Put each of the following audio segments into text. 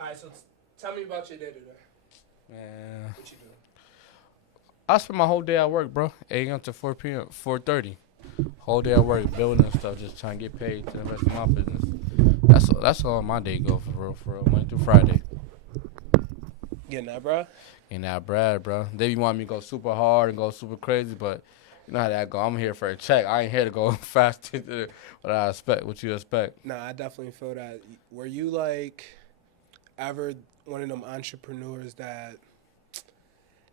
All right, so tell me about your day today. Man, What you do? I spend my whole day at work, bro. 8 a.m. to 4 p.m. 4:30. Whole day at work, building and stuff, just trying to get paid to invest in my business. That's all my day go for real, Monday through Friday. Getting that, bro? And that Brad, bro. They be wanting me to go super hard and go super crazy, but you know how that go. I'm here for a check. I ain't here to go fast to what I expect, what you expect. Nah, I definitely feel that. Were you like ever one of them entrepreneurs that,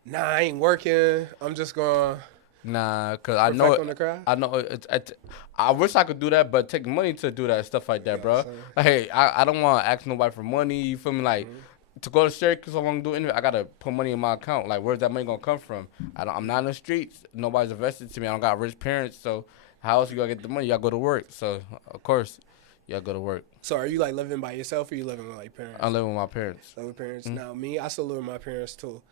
nah, I ain't working. I'm just going Nah, cause to perfect on the craft? I know I wish I could do that, but take money to do that stuff like that, Yeah, bro. son. Like, hey, I don't want to ask nobody for money. You feel me? Like to go to Syracuse, I want to do anything. I gotta put money in my account. Like, where's that money gonna come from? I'm not in the streets. Nobody's invested to me. I don't got rich parents, so how else you gonna get the money? You gotta go to work. So of course, you gotta go to work. So are you like living by yourself or you living with like parents? I'm living with my parents. Living with parents. Now me, I still live with my parents too.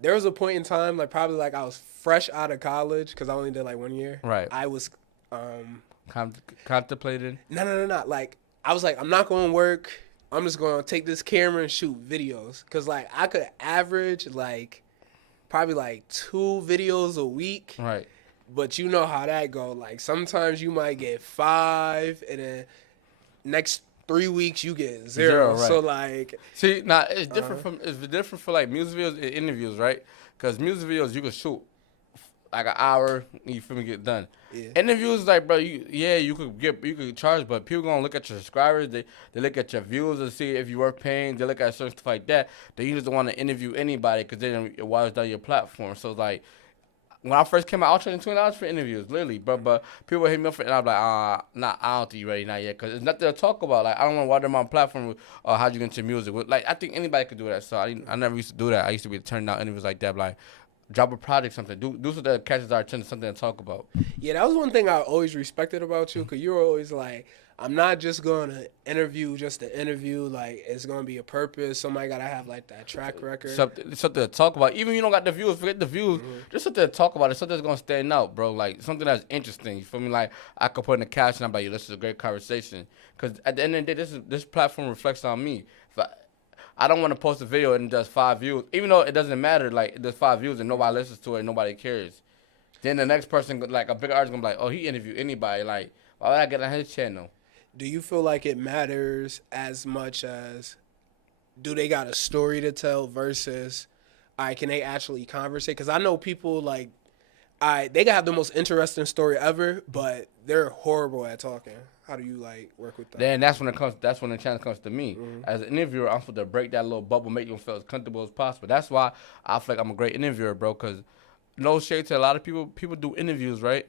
There was a point in time, like probably like I was fresh out of college because I only did like 1 year. Right. I was, Contemplated. no. Like I was like, I'm not going to work. I'm just going to take this camera and shoot videos because like I could average like probably like 2 videos a week. Right. But you know how that go. Like sometimes you might get 5 and then next 3 weeks you get 0. Right. So like, See, now it's different for like music videos and interviews, right? Because music videos you can shoot like an hour, you feel me, get done. Yeah. Interviews, like, bro, you could charge, but people gonna look at your subscribers, they look at your views and see if you worth paying. They look at certain stuff like that. They usually don't want to interview anybody because they didn't watch down your platform. So like, when I first came out, I was charging $20 for interviews, literally. But people hit me up for it, and I'm like, nah, I don't think you're ready, not yet, because there's nothing to talk about. Like, I don't want to water my platform. How'd you get into music? Like, I think anybody could do that. So I never used to do that. I used to be turning down interviews like that, like, drop a project, something, do something that catches our attention, something to talk about. Yeah, that was one thing I always respected about you because you were always like, I'm not just going to interview just to interview. Like, it's going to be a purpose. Somebody got to have, like, that track record. Something to talk about. Even if you don't got the views, forget the views. Just something to talk about. It's something that's going to stand out, bro. Like, something that's interesting. You feel me? Like, I could put in the caption about you. This is a great conversation. Because at the end of the day, this platform reflects on me. If I don't want to post a video and it does 5 views. Even though it doesn't matter, like, it does 5 views and nobody listens to it and nobody cares. Then the next person, like, a bigger artist going to be like, oh, he interviewed anybody. Like, why would I get on his channel? Do you feel like it matters as much as do they got a story to tell versus, all right, can they actually conversate? Because I know people, like, they can have the most interesting story ever, but they're horrible at talking. How do you, like, work with that? Then that's when the challenge comes to me. As an interviewer, I'm supposed to break that little bubble, make them feel as comfortable as possible. That's why I feel like I'm a great interviewer, bro, because no shade to a lot of people do interviews, right?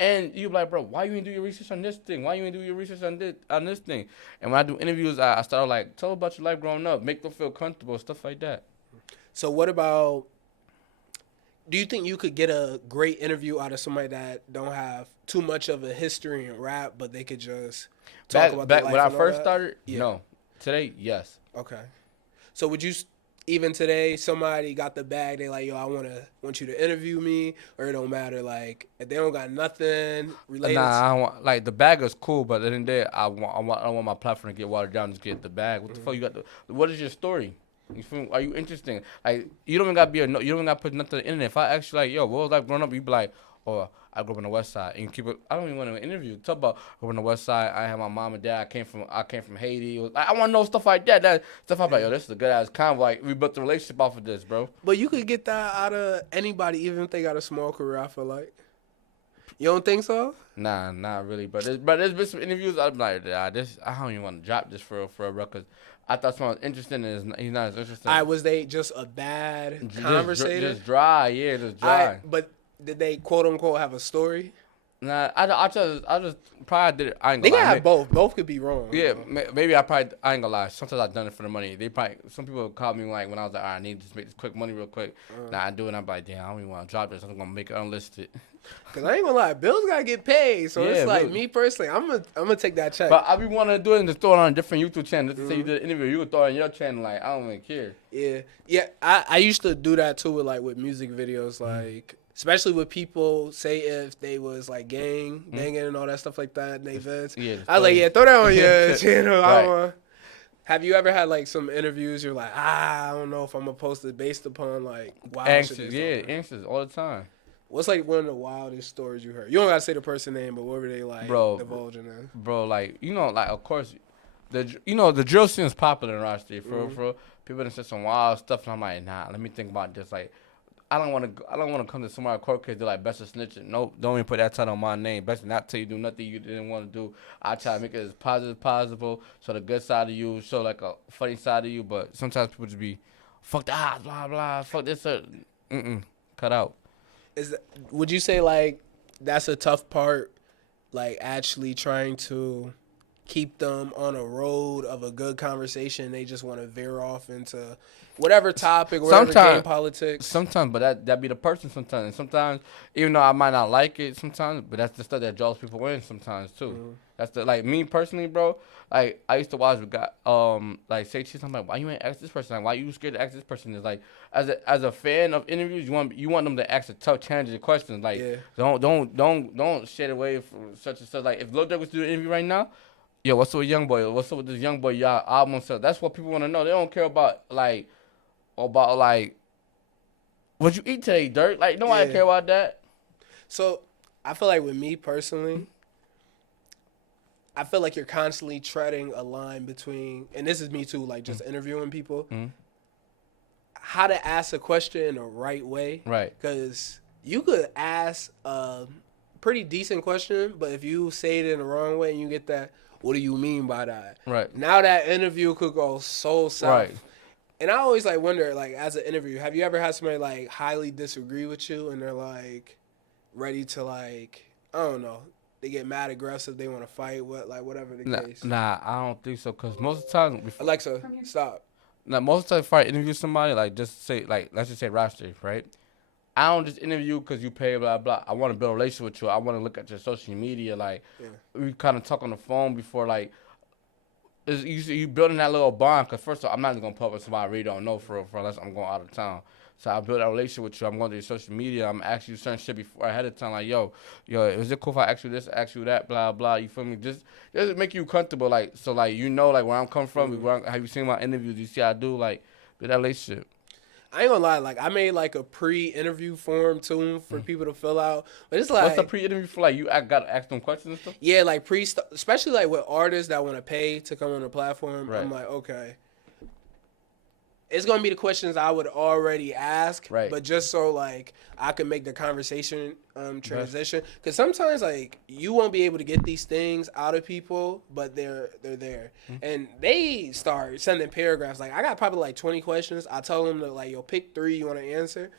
And you be like, bro, why you ain't do your research on this thing? Why you ain't do your research on this thing? And when I do interviews, I start like, tell about your life growing up, make them feel comfortable, stuff like that. So what about, do you think you could get a great interview out of somebody that don't have too much of a history in rap, but they could just talk about their life when I and all first that? started, Yeah. no. Today, yes. Okay. So would you, even today, somebody got the bag, they like, yo, I want you to interview me, or it don't matter, like, if they don't got nothing related Nah, I don't want, like, the bag is cool, but at the end of the day, I don't want my platform to get watered down, just get the bag. What the fuck you got what is your story? You feel me? Are you interesting? Like, you don't even gotta you don't even gotta put nothing on the internet. If I ask you, like, yo, what was life growing up? You be like, oh, I grew up on the West Side, and you keep it. I don't even want to interview. Talk about I grew up on the West Side. I had my mom and dad. I came from Haiti. I want to know stuff like that. That stuff I'm like, yo, this is a good ass convo. Like, we built the relationship off of this, bro. But you could get that out of anybody, even if they got a small career, I feel like. You don't think so? Nah, not really. But there's been some interviews. I'm like, I don't even want to drop this for a record. I thought someone was interesting, and he's not as interesting. Was they just a bad conversator? Just dry, just dry. But did they quote unquote have a story? Nah, I just probably did it. I ain't They gonna can lie. have both. Both could be wrong. Yeah, maybe I ain't gonna lie. Sometimes I've done it for the money. Some people call me like when I was like, all right, I need to just make this quick money real quick. Nah, I do it. And I'm like, damn, I don't even want to drop this. I'm gonna make it unlisted. Cause I ain't gonna lie, bills gotta get paid. So Yeah, it's like bills. me personally, I'm gonna take that check. But I be wanting to do it and just throw it on a different YouTube channel. Just to say you did an interview, you would throw it on your channel. Like, I don't even care. Yeah. I used to do that too with music videos, like especially with people say if they was like banging and all that stuff like that in they vids. Yeah, I was like, yeah, throw that on your channel. Right. Have you ever had like some interviews you're like, I don't know if I'm gonna post it based upon like wild shit Anxious, they yeah, talking? anxious all the time. What's like one of the wildest stories you heard? You don't gotta say the person name, but what were they like divulging in? Bro, like like of course, the drill scene is popular in Rochester. For real, for real. People done said some wild stuff, and I'm like, nah. Let me think about this. Like, I don't want to come to somebody court case. They're like, best of snitching. Nope, don't even put that title on my name. Best not tell you do nothing you didn't want to do. I try to make it as positive as possible. Show the good side of you. Show like a funny side of you. But sometimes people just be, fuck the odds, blah blah. Fuck this. Cut out. Would you say like that's a tough part, like actually trying to keep them on a road of a good conversation? They just want to veer off into whatever topic, whatever game politics. Sometimes, but that be the person sometimes. And sometimes, even though I might not like it sometimes, but that's the stuff that draws people in sometimes too. Mm-hmm. That's the like me personally, bro. Like I used to watch like say shit. I'm like, why you ain't ask this person? Like, why you scared to ask this person? Is like as a fan of interviews, you want them to ask a tough, challenging questions. Like don't shade away from such and such. Like if Lil Durk was to do an interview right now, yo, what's up with Young Boy? What's up with this Young Boy y'all album stuff? That's what people want to know. They don't care about like what you eat today, Dirk. Like nobody care about that. So I feel like with me personally, I feel like you're constantly treading a line between, and this is me too, like just interviewing people, how to ask a question in the right way. Right. Because you could ask a pretty decent question, but if you say it in the wrong way and you get that, what do you mean by that? Right. Now that interview could go so south. Right. And I always like wonder, like as an interview, have you ever had somebody like highly disagree with you and they're like ready to like, I don't know, they get mad aggressive, they want to fight, whatever the case. Nah, I don't think so. Cause most of the time, Alexa, stop. Now most of the time, if I interview somebody, like just say like let's just say roster, right? I don't just interview because you pay, blah blah. I want to build a relationship with you. I want to look at your social media. Like we kind of talk on the phone before like. You building that little bond, because first of all, I'm not going to put with somebody I really don't know for unless I'm going out of town. So I build that relationship with you. I'm going to your social media. I'm asking you certain shit before ahead of time. Like, yo, is it cool if I ask you this, ask you that, blah, blah. You feel me? Just make you comfortable. Like, so, like, you know, like, where I'm coming from. Have you seen my interviews? You see how I do? Like, build that relationship. I ain't gonna lie, like I made like a pre-interview form too for people to fill out. But it's like, what's a pre-interview for? Like I gotta ask them questions and stuff. Yeah, like especially like with artists that want to pay to come on the platform. Right. I'm like, okay, it's gonna be the questions I would already ask, right? But just so like I can make the conversation transition, because sometimes like you won't be able to get these things out of people, but they're there, and they start sending paragraphs. Like I got probably like 20 questions. I tell them to like, yo, pick 3 you want to answer.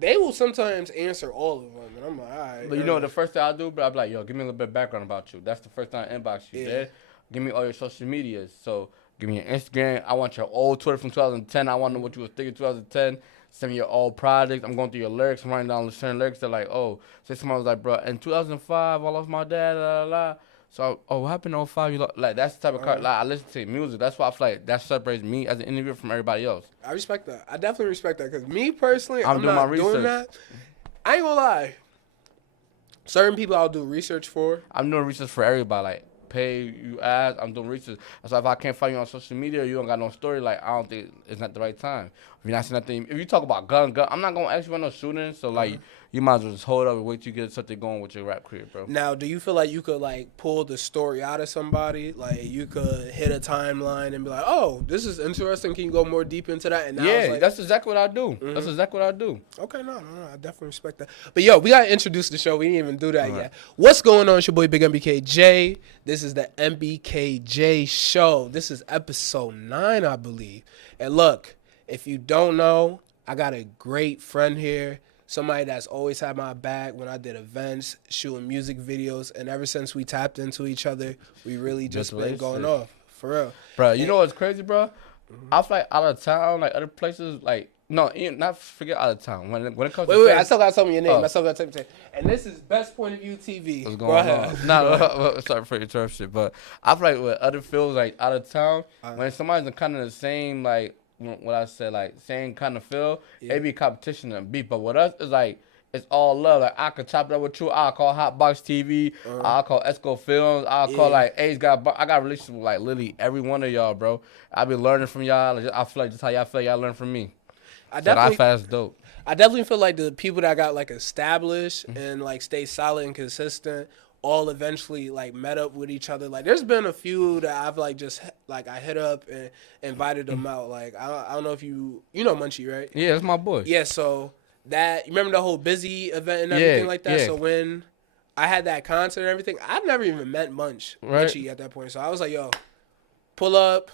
They will sometimes answer all of them, and I'm like, all right. But you know the first thing I'll do, bro, I'll be like, yo, give me a little bit of background about you. That's the first time I inbox you. Yeah. Give me all your social medias. So give me your Instagram. I want your old Twitter from 2010. I want to know what you was thinking 2010. Send me your old project. I'm going through your lyrics. I'm writing down certain lyrics. They're like, oh, say somebody was like, bro, in 2005, I lost my dad, la, la, la. So, what happened in 05? Like, that's the type of car. Like, I listen to music. That's why I feel like that separates me as an interviewer from everybody else. I respect that. I definitely respect that. Because me, personally, I'm doing not doing that. I ain't going to lie. Certain people I'll do research for. I'm doing research for everybody. Like, pay you ask, I'm doing research. So if I can't find you on social media or you don't got no story, like I don't think it's not the right time. If you're not saying nothing, if you talk about gun, I'm not gonna ask you about no shooting. So like you might as well just hold up and wait till you get something going with your rap career, bro. Now, do you feel like you could like pull the story out of somebody? Like you could hit a timeline and be like, oh, this is interesting. Can you go more deep into that? And now yeah, that's exactly what I do. That's exactly what I do. Okay, no, I definitely respect that. But yo, we gotta introduce the show. We didn't even do that yet. What's going on? It's your boy Big MBK Jay. This is the MBK Jay Show. This is episode 9, I believe. And look, if you don't know, I got a great friend here. Somebody that's always had my back when I did events, shooting music videos. And ever since we tapped into each other, we really just been going off. For real. Bro, you know what's crazy, bro? I feel like out of town, like other places, like, no, not forget out of town. When it comes to wait, I still got to tell me your name. I still got to tell you. And this is Best Point of View TV. What's going on? No, sorry for your interruption, but I feel like with other fields, like out of town, when somebody's kind of the same, like, what I said, like, same kind of feel, it be competition and beef. But with us, it's like, it's all love. Like I could chop it up with you. I'll call Hotbox TV. I'll call Esco Films. I'll call like A's I got a relationship with like literally every one of y'all, bro. I be learning from y'all. Like, I feel like just how y'all feel y'all learn from me. I So definitely fast dope. I definitely feel like the people that got like established and like stay solid and consistent all eventually like met up with each other. Like there's been a few that I've like just like I hit up and invited them out. Like I don't know if you know Munchie, right? Yeah, that's my boy. Yeah, so that you remember the whole busy event and everything like that. Yeah. So when I had that concert and everything, I've never even met Munchie at that point. So I was like, yo, pull up.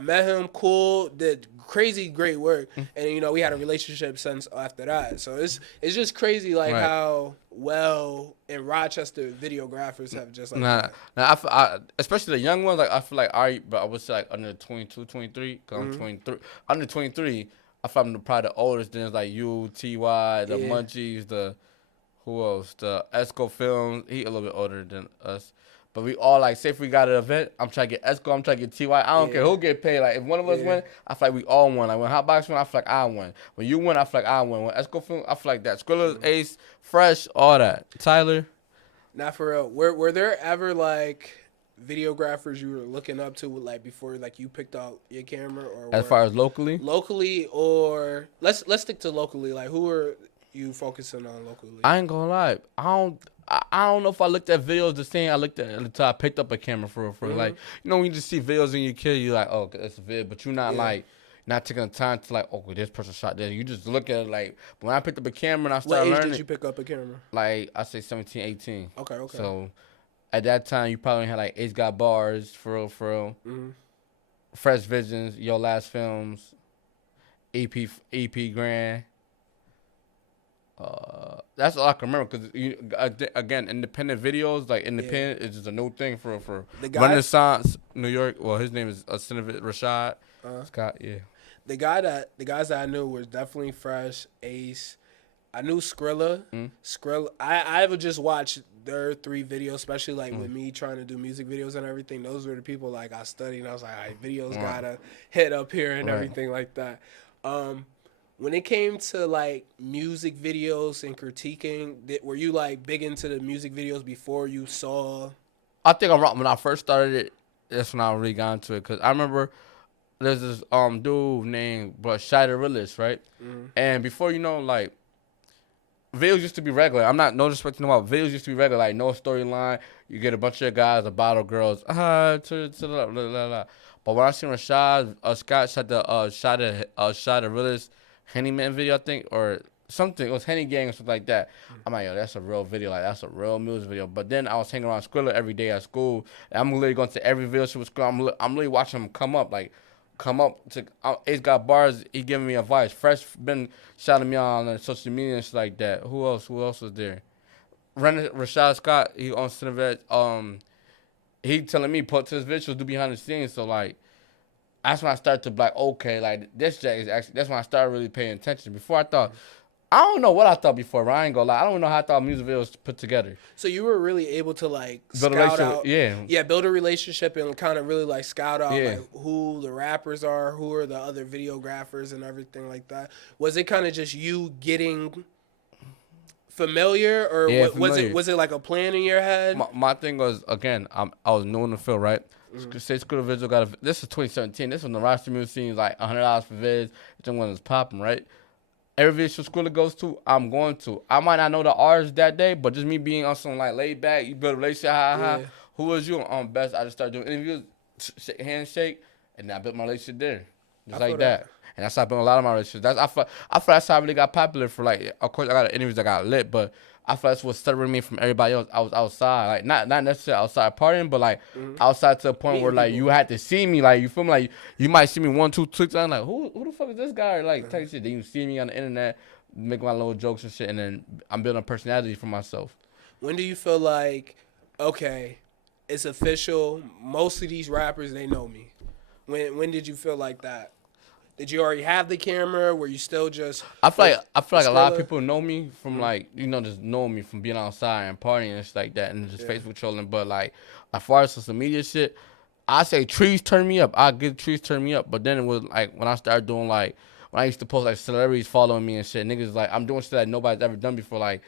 Met him, cool, did crazy great work, and we had a relationship since after that. So it's just crazy like how well in Rochester videographers have just like I especially the young ones. Like I feel like but I would say like under 22, 23. Cause I'm 23. Under 23, I feel I'm probably the oldest. Then it's like you, Ty, the Munchies, the who else? The Esco Films. He a little bit older than us. But we all like, say if we got an event, I'm trying to get Esco, I'm trying to get TY. I don't care who get paid. Like if one of us win, I feel like we all won. Like when Hotbox win, I feel like I win. When you win, I feel like I win. When Esco film, I feel like that. Skrilla's Ace, Fresh, all that. Tyler. Not for real. Were there ever like videographers you were looking up to like before like you picked out your camera or as far as locally? Locally or let's stick to locally. Like who are you focusing on locally? I ain't gonna lie. I don't know if I looked at videos the same I looked at until I picked up a camera for like when you just see videos in your kid, you're like, oh, it's a vid, but you're not like not taking the time to like, okay, this person shot this. You just look at it like when I picked up a camera and I started learning. What age did you pick up a camera? Like I say 17, 18. Okay. So at that time you probably had like Ace Got Bars for real. Fresh Visions, Your Last Films, EP Grand. That's all I can remember because again, independent videos like independent is just a new thing for Renaissance, New York. Well, his name is Rashad Scott. Yeah, the guys that I knew was definitely Fresh, Ace. I knew Skrilla. Skrilla. I would just watch their 3 videos, especially like with me trying to do music videos and everything. Those were the people like I studied, and I was like, all right, videos gotta hit up here and everything like that. When it came to like music videos and critiquing, were you like big into the music videos before you saw? I think when I first started it, that's when I really got into it because I remember there's this dude named Shadow Realist, right? And before like videos used to be regular. I'm not no disrespecting about videos used to be regular, like no storyline. You get a bunch of guys, a bottle girls, But when I seen Rashad Scott shot the Shadow Realist Hennyman video, I think, or something. It was Henny Gang or something like that. I'm like, yo, that's a real video. Like, that's a real music video. But then I was hanging around Skrilla every day at school. And I'm literally going to every video shoot with Skrilla. I'm literally watching him come up to Ace Got Bars. He giving me advice. Fresh been shouting me on social media and shit like that. Who else was there? Rashad Scott, he on Cinevet. He telling me put to his visuals, do behind the scenes. So, like, that's when I started to be like, okay, like this Jack is actually. That's when I started really paying attention. Before I don't know what I thought before. But I ain't gonna lie, I don't know how I thought music videos put together. So you were really able to like build scout out, build a relationship and kind of really like scout out like who the rappers are, who are the other videographers and everything like that. Was it kind of just you getting familiar, or was it like a plan in your head? My thing was again, I was new in the field, right? Say Skrilla Visual got this is 2017. This was the roster music scene, like $100 for vids. It's when it's popping, right? Every video Skrilla goes to, I'm going to. I might not know the artist that day, but just me being on some like laid back, you build a relationship, Who was you? Best. I just started doing interviews, handshake, and then I built my relationship there, just like that. And that's how I built a lot of my relationships. I feel that's how I really got popular for like. Of course, I got interviews that got lit, but I feel that's what separated me from everybody else. I was outside, like not necessarily outside partying, but like outside to a point where like you had to see me, like you feel me, like you might see me 1, 2 tweets, I'm like, who the fuck is this guy? Like type shit. Then you see me on the internet, make my little jokes and shit, and then I'm building a personality for myself. When do you feel like, okay, it's official? Most of these rappers, they know me. When did you feel like that? Did you already have the camera? Were you still just? I feel like a lot of people know me from like just know me from being outside and partying and shit like that, and just Facebook trolling. But like as far as social media shit, I say trees turn me up. I get trees turn me up. But then it was like when I started doing like when I used to post like celebrities following me and shit. Niggas like I'm doing shit that nobody's ever done before. Like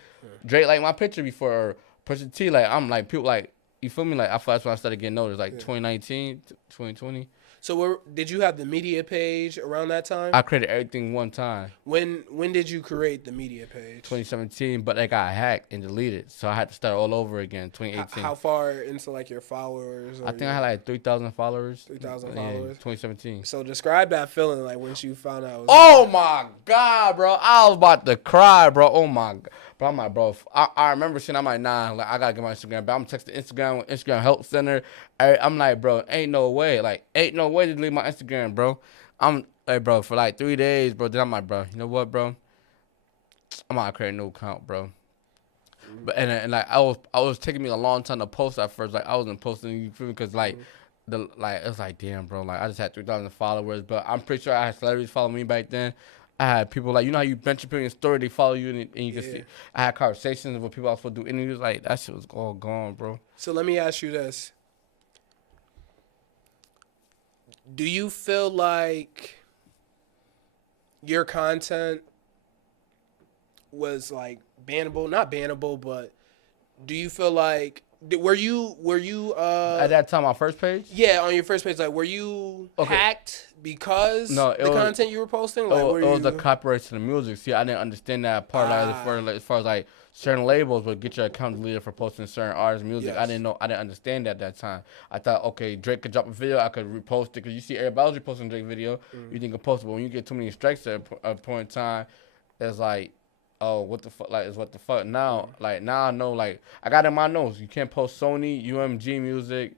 Drake like my picture before, or Pusha T. Like I'm like people like you feel me. Like I feel that's when I started getting noticed. Like 2019, 2020. So did you have the media page around that time? I created everything one time. When did you create the media page? 2017, but it got hacked and deleted, so I had to start all over again. 2018. How far into like your followers? I think I had like 3,000 followers. 3,000 followers. 2017. So describe that feeling like once you found out. Oh my God, bro! I was about to cry, bro. Oh my God. But I'm like, bro, I remember saying, I'm like, nah, like, I gotta get my Instagram. But I'm texting Instagram help center. I'm like, bro, ain't no way to delete my Instagram, bro. I'm like, bro, for like 3 days, bro. Then I'm like, bro, you know what, bro? I'm gonna create a new account, bro. But and like I was taking me a long time to post at first. Like I wasn't posting, you feel me? Because like it was like, damn, bro. Like I just had 3,000 followers, but I'm pretty sure I had celebrities follow me back then. I had people like, you know how you mention people in your story, they follow you, and you can see. I had conversations with people I was supposed to do interviews. Like, that shit was all gone, bro. So let me ask you this. Do you feel like your content was like bannable? Not bannable, but do you feel like were you at that time, my first page? Yeah, on your first page, like were you hacked because the content you were posting? Like, it was the copyright to the music. See, I didn't understand that part. As far as like certain labels would get your account deleted for posting certain artists' music. Yes. I didn't understand that at that time. I thought, okay, Drake could drop a video, I could repost it, because you see everybody else reposting Drake video, you think it's postable. When you get too many strikes at a point in time, it's like, oh, what the fuck? Like, it's what the fuck now? Like now I know. Like I got in my notes, you can't post Sony, UMG Music.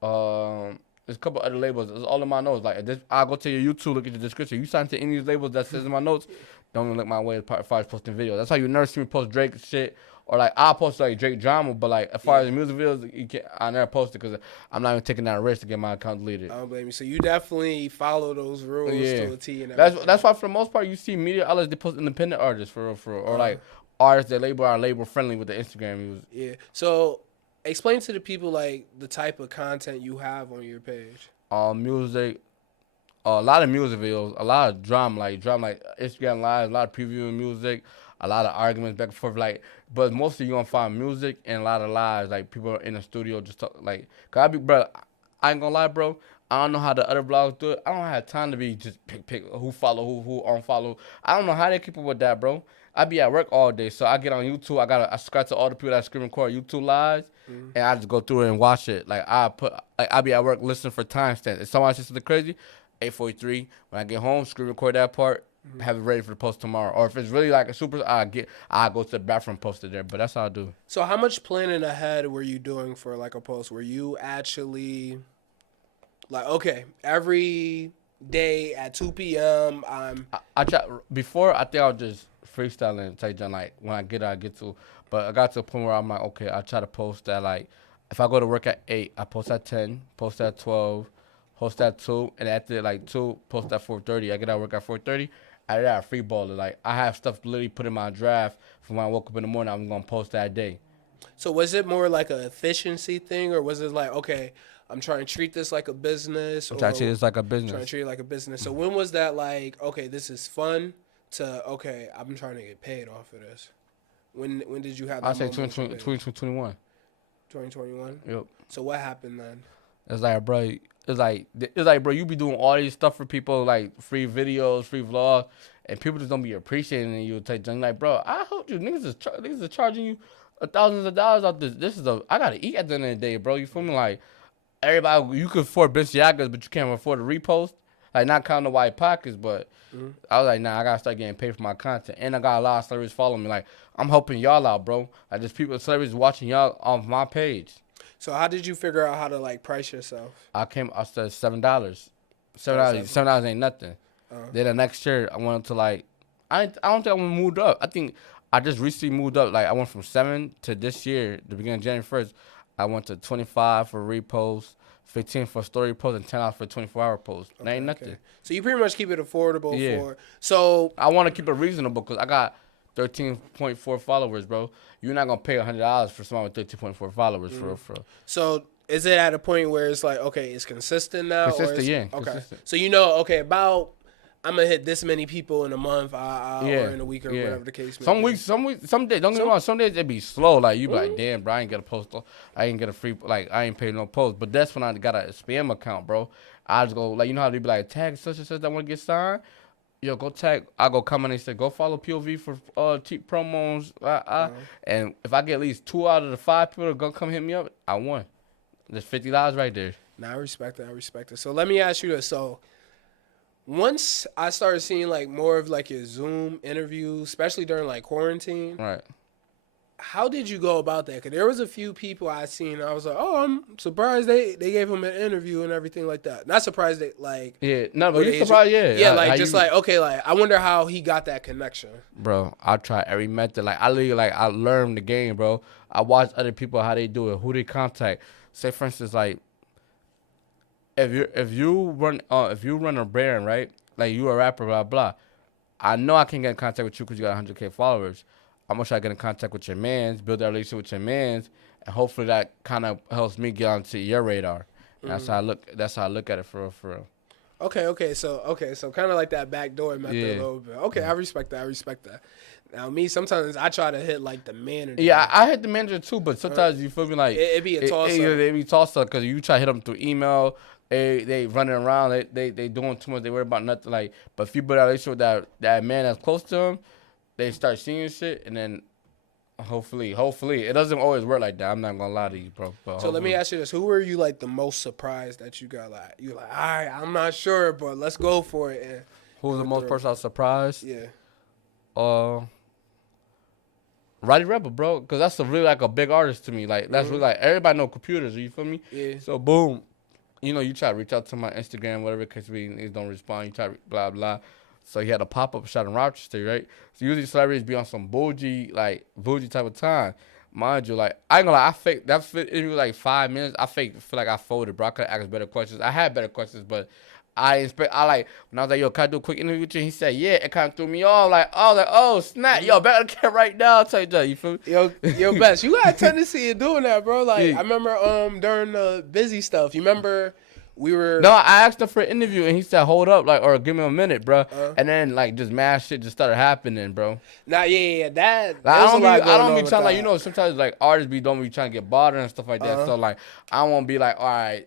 There's a couple other labels. It's all in my notes. Like I'll go to your YouTube, look at the description. You sign to any of these labels that says in my notes, don't even look my way as far as posting videos. That's how you never see me post Drake shit, or like I'll post like Drake drama, but like as far as the music videos, I never post it because I'm not even taking that risk to get my account deleted. I don't blame you. So you definitely follow those rules to a T. And that's why for the most part you see media outlets, they post independent artists for real, or like artists that are label friendly with the Instagram music. Yeah. So explain to the people like the type of content you have on your page. Music. A lot of music videos, a lot of drama like Instagram live, a lot of previewing music, a lot of arguments back and forth, like, but mostly you gonna find music and a lot of lives, like people in the studio just talk, like, cause I ain't gonna lie, bro, I don't know how the other blogs do it. I don't have time to be just pick who follow who unfollow. I don't know how they keep up with that, bro. I be at work all day, so I get on YouTube. I subscribe to all the people that screen record YouTube lives, and I just go through it and watch it. Like I be at work listening for timestamps. If somebody says something crazy, 8:43. When I get home, screen record that part, have it ready for the post tomorrow. Or if it's really like a super, I go to the bathroom, post it there. But that's how I do. So how much planning ahead were you doing for like a post? Were you actually like, okay, every day at 2 p.m. I try before. I think I was just freestyling, take down like when I get to. But I got to a point where I'm like, okay, I try to post that like if I go to work at 8, I post at 10, post at 12. Post at 2, and after like 2, post at 4:30. I get out of work at 4:30. I got a free baller. Like I have stuff literally put in my draft for when I woke up in the morning. I'm gonna post that day. So was it more like an efficiency thing, or was it like, okay, I'm trying to treat this like a business? I'm trying to treat this like a business. Trying to treat it like a business. So when was that like, okay, this is fun, to okay, I'm trying to get paid off of this? When did you have that? I say 2021. 2021. Yep. So what happened then? It's like, bro. It's like, bro, you be doing all these stuff for people, like free videos, free vlogs, and people just don't be appreciating you. Take like, bro, I hope you niggas is charging you thousands of dollars out this. This is I gotta eat at the end of the day, bro. You feel me? Like everybody, you could afford Balenciagas, but you can't afford to repost. Like not counting the white pockets, but I was like, nah, I gotta start getting paid for my content, and I got a lot of celebrities following me. Like I'm helping y'all out, bro. Like there's celebrities watching y'all on my page. So how did you figure out how to like price yourself? I said $7. $7 ain't nothing. Then the next year I went to like I don't think I moved up. I think I just recently moved up. Like I went from 7 to this year, the beginning of January 1st, I went to 25 for repost, 15 for story post, and $10 for 24-hour post. Okay, that ain't nothing. Okay. So you pretty much keep it affordable for. So I want to keep it reasonable because I got 13.4 followers, bro. You're not gonna pay $100 for someone with 13.4 followers for real. So is it at a point where it's like, okay, it's consistent now? Consistent, yeah. Okay. Consistent. So you know, okay, about I'm gonna hit this many people in a month, or in a week, or whatever the case may be. Some days, don't get me wrong. Some days it be slow. Like you be like, damn, bro, I ain't get a post. I ain't get a free. Like I ain't paid no post. But that's when I got a spam account, bro. I just go like, you know how they be like, tag such and such that want to get signed. Yo, go tag. I go comment and say, go follow POV for cheap promos. And if I get at least 2 out of the 5 people that go come hit me up, I won. There's $50 right there. Nah, I respect it. So let me ask you this. So once I started seeing like more of like your Zoom interviews, especially during like quarantine, right? How did you go about that? Because there was a few people I seen. I was like, oh, I'm surprised they gave him an interview and everything like that. Not surprised that like but you surprised, okay, like I wonder how he got that connection. Bro, I try every method. Like I learned the game, bro. I watch other people how they do it, who they contact. Say for instance, like if you run a brand, right? Like you a rapper, blah blah. I know I can get in contact with you because you got 100K followers. I'm gonna try to get in contact with your mans, build that relationship with your mans, and hopefully that kind of helps me get onto your radar. That's how I look. That's how I look at it for real. Okay. So kind of like that backdoor method a little bit. Okay, I respect that. Now me, sometimes I try to hit like the manager. Yeah, I hit the manager too, but sometimes you feel me like it be a toss up. It be toss up because you try to hit them through email. They running around. They doing too much. They worry about nothing. Like, but if you build a relationship with that man that's close to them, they start seeing shit, and then hopefully it doesn't always work like that. I'm not gonna lie to you, bro. So let me ask you this: who were you like the most surprised that you got? Like you like, all right, I'm not sure, but let's go for it. And who was the most person I was surprised? Yeah. Roddy Rebel, bro, because that's really like a big artist to me. Like that's really like everybody know computers. You feel me? Yeah. So boom, you try to reach out to my Instagram, whatever, because we don't respond. You try blah blah. So he had a pop-up shop in Rochester, right? So usually celebrities be on some bougie type of time. Mind you, like, I ain't gonna lie, it was like 5 minutes. Feel like I folded, bro. I could ask better questions. I had better questions, but when I was like, yo, can I do a quick interview with you? He said, yeah. It kind of threw me off. Oh, snap. Yo, better get right now. I'll tell you that. You feel me? Yo, Best, you got a tendency of doing that, bro. Like, yeah. I remember during the busy stuff, you remember... No, I asked him for an interview and he said, "Hold up, or give me a minute, bro." And then just mad shit just started happening, bro. Nah, yeah, that. I don't be trying sometimes artists don't be trying to get bothered and stuff like that. So I won't be like, all right.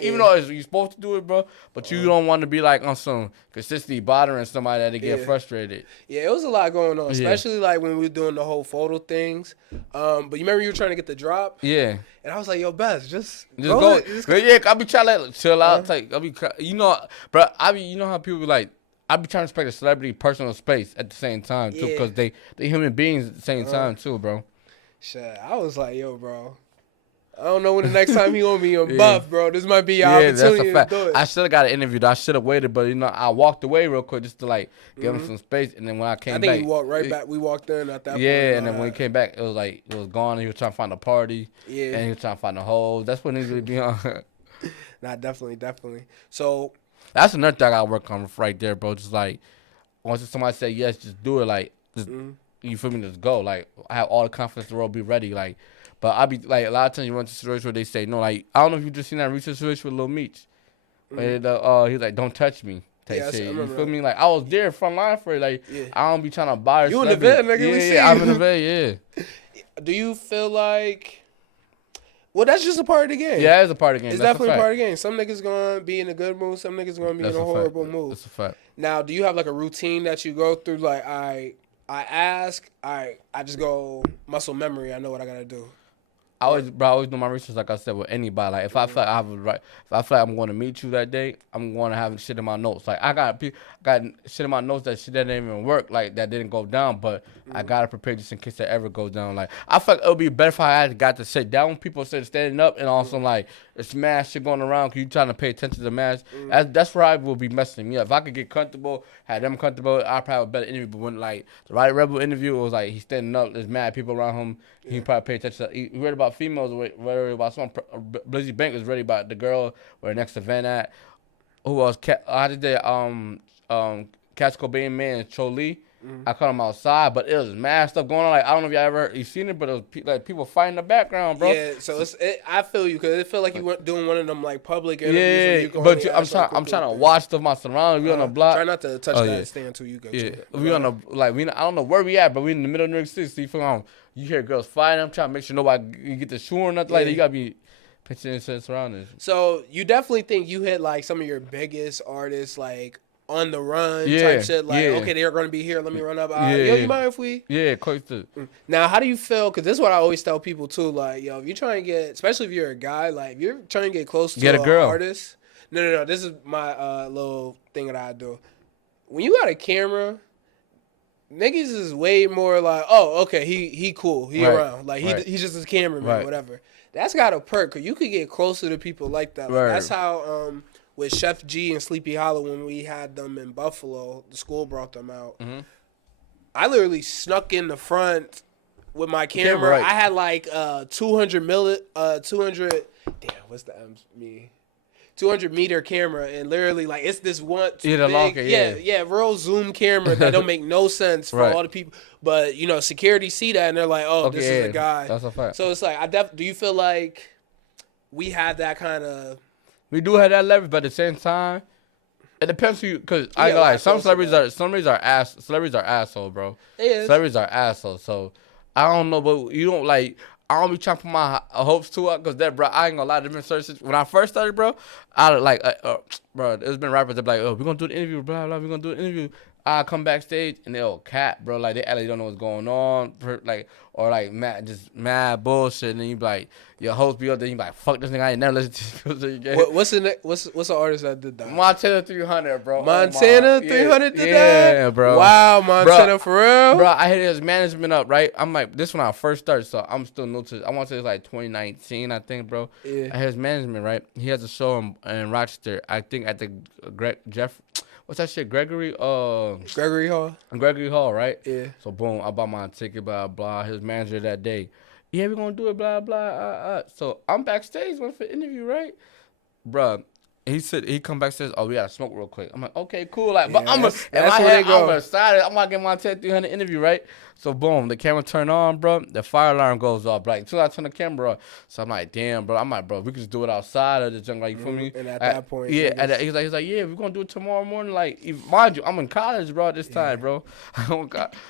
Even though you're supposed to do it, bro, but you don't want to be like on some consistently bothering somebody that they get frustrated. Yeah, it was a lot going on, especially like when we were doing the whole photo things. But you remember you were trying to get the drop? Yeah. And I was like, yo, Best, just go. Yeah, I be trying to chill out. Bro, you know how people be like, I be trying to respect a celebrity personal space at the same time too, because they human beings at the same time too, bro. Shit, I was like, yo, bro. I don't know when the next time he gonna be on buff, bro. This might be your opportunity to do it. I should have got an interview. I should have waited, but I walked away real quick just to give him some space. And then when I came back, I think he walked right back. We walked in at that point. Yeah, and then when he came back, it was gone. He was trying to find a party. Yeah, and he was trying to find a hole. That's what he really be on. Nah, definitely. So that's another thing I gotta work on right there, bro. Just once somebody say yes, just do it. You feel me? Just go. I have all the confidence in the world. Be ready. But I be a lot of times you run into situations where they say no. I don't know if you just seen that recent situation with Lil Meech. He's like, don't touch me. Yeah, shit. You feel me? I was there front line for it. I don't be trying to buy you in the bed, nigga. Yeah, I'm in the bed. Yeah. Do you feel like? Well, that's just a part of the game. Yeah, it's a part of the game. It's definitely a part of the game. Some niggas gonna be in a good mood. Some niggas gonna be in a horrible mood. That's a fact. Now, do you have a routine that you go through? I ask. I just go muscle memory. I know what I gotta do. I always do my research, like I said, with anybody. If I feel like I'm going to meet you that day, I'm going to have shit in my notes. I got shit in my notes that shit that didn't even work, that didn't go down, but I got to prepare just in case that ever goes down. I feel like it would be better if I had got to sit down when people instead of standing up, and also it's mad shit going around because you trying to pay attention to the match. That's where I will be messing me up. If I could get comfortable, have them comfortable, I'd probably have a better interview. But when the Roddy Rebel interview, it was he's standing up, there's mad people around him. He probably pay attention. He read about females, read about someone. Blizzy Bank was ready about the girl where next event at. Who else? I did the Cash Cobain man, Cho Lee. I caught him outside, but it was mad stuff going on. Like I don't know if you seen it, but it was like people fighting in the background, bro. Yeah, so I feel you because it feel like you were doing one of them like public interviews. Yeah, You but I'm trying to watch stuff my surroundings. We on the block. Try not to touch that stand until you go. Yeah, we on the I don't know where we at, but we in the middle of New York City. So you feel you hear girls fighting. I'm trying to make sure nobody get the shoe or nothing like that. You gotta be paying attention to the surroundings. So you definitely think you hit like some of your biggest artists like on the run type shit, like okay, they're gonna be here. Let me run up. Yo, you mind if we? Yeah, quite. Now, how do you feel? Because this is what I always tell people too. Like, yo, if you're trying to get, especially if you're a guy, like if you're trying to get close to a girl. artist. No. This is my little thing that I do. When you got a camera, niggas is way more like, oh, okay, he cool, he around, like he's just a cameraman, whatever. That's got a perk, cause you could get closer to people like that. Like, that's how with Chef G and Sleepy Hollow when we had them in Buffalo, the school brought them out. Mm-hmm. I literally snuck in the front with my camera. I had like 200 damn, what's the me? 200 meter camera, and literally like it's this one real zoom camera that don't make no sense for all the people, but you know security see that and they're like, oh, this is the guy. That's a fact. So it's like do you feel like we had that kind of? We do have that leverage, but at the same time, it depends who you. Cause I know like some celebrities are assholes, bro. Celebrities are assholes. So I don't know, but you don't like. I don't be trying to put my hopes to it, cause that, bro. I ain't gonna lie. Different searches. When I first started, bro, I like, bro. There's been rappers that be like, oh, we're gonna do an interview, blah blah. We're gonna do an interview. I come backstage and they'll cat, bro. Like they actually don't know what's going on, or mad bullshit. And then you be like, your host be up there, you be like, fuck this nigga. I ain't never listen to this. What's the artist that did that? Montana 300, bro. Montana 300 did that? Yeah, bro. Wow, Montana for real? Bro, I hit his management up, right? I'm like, this when I first started, so I'm still new to I want to say it's like 2019, I think, bro. Yeah. I hit his management, right? He has a show in Rochester, I think at the what's that shit? Gregory Hall. Gregory Hall, right? Yeah. So boom, I bought my ticket, blah blah. His manager that day, yeah, we're gonna do it, blah blah. So I'm backstage, went for the interview, right, bruh. He come backstage. Oh, we gotta smoke real quick. I'm like, okay, cool. Like, but I'm excited. I'm gonna get my 10-300 interview, right? So boom, the camera turn on, bro. The fire alarm goes off. Like, as soon as I turn the camera on, so I'm like, damn, bro. I'm like, bro, we could just do it outside of the jungle, like, you feel me? And at that point, he's like, yeah, we're gonna do it tomorrow morning. Like, mind you, I'm in college, bro, at this time, bro.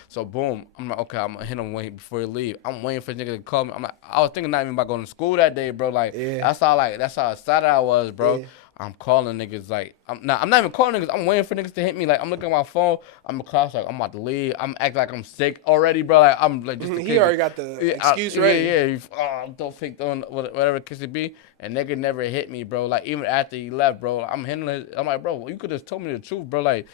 So boom, I'm like, okay, I'm gonna hit him before he leave. I'm waiting for the nigga to call me. I'm like, I was thinking not even about going to school that day, bro. Like, that's how excited I was, bro. Yeah. I'm calling niggas like I'm not even calling niggas. I'm waiting for niggas to hit me. Like I'm looking at my phone. I'm in class like I'm about to leave. I'm acting like I'm sick already, bro. Like I'm like just he already got the excuse ready. Yeah. Don't fake on whatever it could be. And nigga never hit me, bro. Like even after he left, bro. I'm handling it. I'm like, bro, you could have told me the truth, bro. Like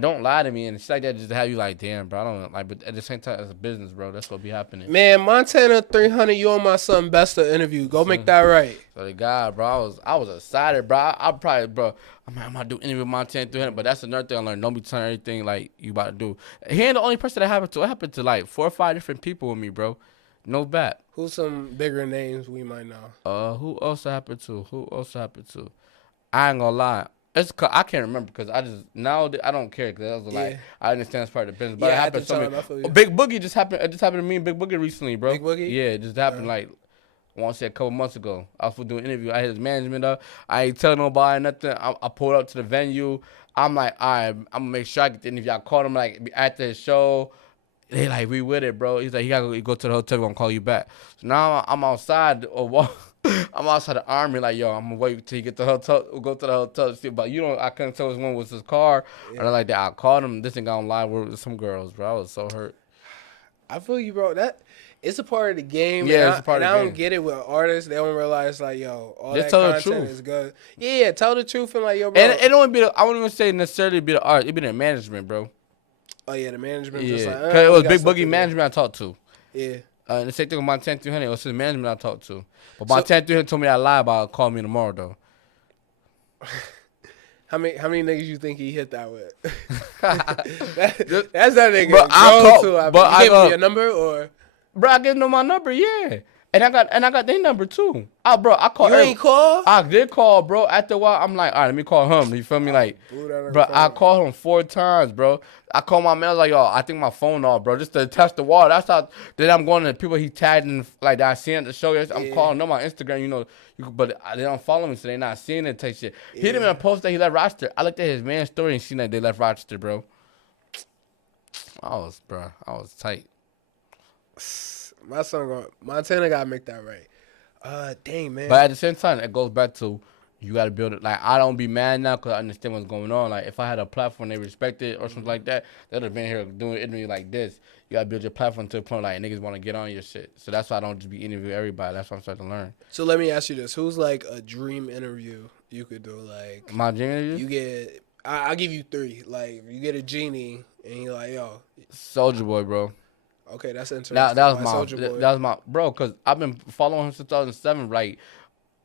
don't lie to me and shit like that. Just to have you like, damn, bro. I don't like. But at the same time, it's a business, bro. That's what be happening. Man, Montana 300, you on my son Besta interview. Go make that right. So the guy, bro, I was excited, bro. I probably, bro, I'm gonna do interview with Montana 300, but that's another thing I learned. Don't be telling everything like you about to do. He ain't the only person that happened to. It happened to like 4 or 5 different people with me, bro. No bad. Who's some bigger names we might know? Who else happened to? I ain't gonna lie. I can't remember because I don't care because was like I understand it's part of the business, but it happened to me. Big Boogie just happened. It just happened to me and Big Boogie recently, bro. Big Boogie? Yeah, it just happened like. I want to say a couple months ago. I was doing an interview. I hit his management up. I ain't telling nobody nothing. I pulled up to the venue. I'm like, all right, I'm going to make sure I get the interview. I called him like after his show. They like, we with it, bro. He's like, you got to go to the hotel. We're going to call you back. So now I'm outside. I'm outside the army like, yo, I'm going to wait till you get to the hotel. We'll go to the hotel. See, but I couldn't tell which one was his car. Yeah. Or like that. I called him. This ain't going to lie with some girls, bro. I was so hurt. I feel you, bro. It's a part of the game. Yeah, it's a part of the game. I don't get it with artists. They don't realize, like, yo, all just that content is good. Yeah, tell the truth and, like, yo, bro. And it don't be, I wouldn't even say necessarily be the art. It be the management, bro. Oh, yeah, the management. Yeah, just like, because it was Big Boogie management I talked to. Yeah. And the same thing with Montana 300. It was his management I talked to. But Montana 300 told me I lied about it. Call me tomorrow, though. How many niggas you think he hit that with? That's that nigga. Bro, I gave him your number or? Bro, I gave him my number, yeah. And I got their number too. Bro, I called. You ain't call? I did call, bro. After a while, I'm like, all right, let me call him. You feel me? Like, bro, I called him 4 times, bro. I called my man. I was like, yo, I think my phone off, bro, just to test the water. That's how. Then I'm going to people he tagged in, like that I seen at the show. I'm calling them on Instagram, you know, but they don't follow me, so they not seeing it. Type shit. He didn't even post that he left Rochester. I looked at his man's story and seen that they left Rochester, bro. I was tight. My son, Montana gotta make that right. Dang, man. But at the same time, it goes back to you got to build it. Like, I don't be mad now because I understand what's going on. Like, if I had a platform they respect it or something like that, they'd have been here doing an interview like this. You got to build your platform to the point like niggas want to get on your shit. So that's why I don't just be interviewing everybody. That's why I'm starting to learn. So let me ask you this: who's like a dream interview you could do? Like my dream interview? You get, I'll give you 3. Like you get a genie and you're like, yo, Soulja Boy, bro. Okay, that's interesting. That was my bro, because I've been following him since 2007. Like,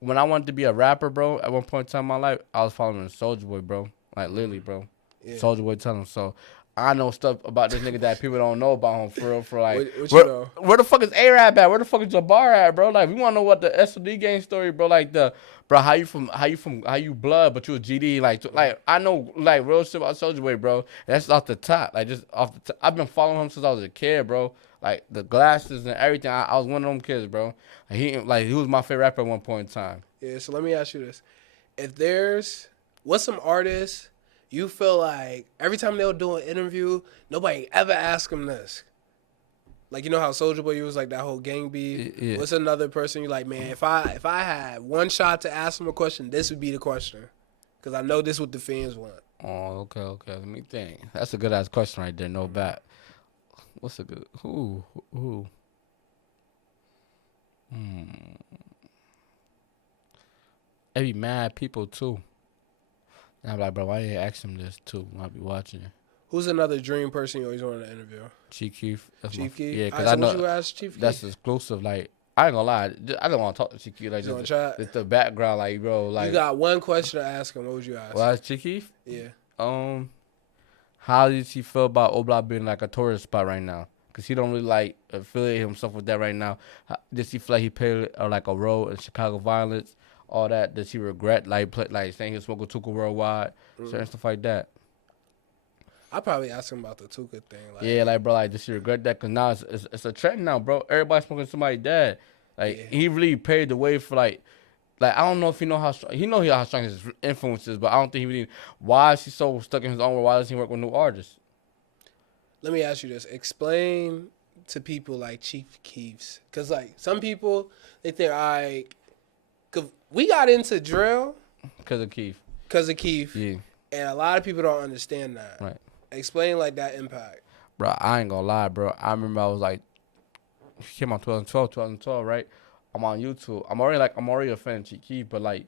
when I wanted to be a rapper, bro, at one point in time in my life, I was following Soulja Boy, bro. Like, literally, bro. Yeah. Soulja Boy telling him. So, I know stuff about this nigga that people don't know about him, for real. For like, what you know? Where the fuck is A-Rap at? Where the fuck is Jabbar at, bro? Like, we want to know what the SOD gang story, bro. Like, how you blood, but you a GD. Like, I know, like, real shit about Soulja Boy, bro. That's off the top. Like, just off the top. I've been following him since I was a kid, bro. Like, the glasses and everything. I was one of them kids, bro. He was my favorite rapper at one point in time. Yeah, so let me ask you this. What's some artists you feel like every time they'll do an interview, nobody ever ask them this? Like, you know how Soulja Boy was like that whole gang beef? Yeah. What's another person you like, man, if I had one shot to ask them a question, this would be the question. Because I know this is what the fans want. Oh, okay. Let me think. That's a good-ass question right there, no bat. What's a good... Who? They be mad people, too. And I'm like, bro, why you ask him this, too, when I be watching it? Who's another dream person you always want to interview? Chief Keef. Chief Keef? Yeah, because I know you ask Chief Keef? That's exclusive. Like, I ain't gonna lie. I don't want to talk to Chief Keef. Like, just the background, like, bro. Like, you got one question to ask him. What would you ask? Well, ask Chief Keef? Yeah. How does he feel about Obla being like a tourist spot right now? Because he don't really like affiliate himself with that right now. Does he feel like he played like a role in Chicago violence? All that? Does he regret like saying he smoked Tuka worldwide? Certain stuff like that. I'll probably ask him about the Tuka thing. Like, yeah, like, bro, like, does he regret that? Because now it's a trend now, bro. Everybody smoking somebody's dad. Like, he really paved the way for like, I don't know if he know how strong his influence is, but I don't think he really. Why is he so stuck in his own world? Why doesn't he work with new artists? Let me ask you this: explain to people like Chief Keef's, because like some people they think cause we got into drill because of Keef. Yeah. And a lot of people don't understand that. Right. Explain like that impact. Bro, I ain't gonna lie, bro. I remember I was like, came out 2012, right? I'm on YouTube. I'm already a fan of Chief Keef, but like,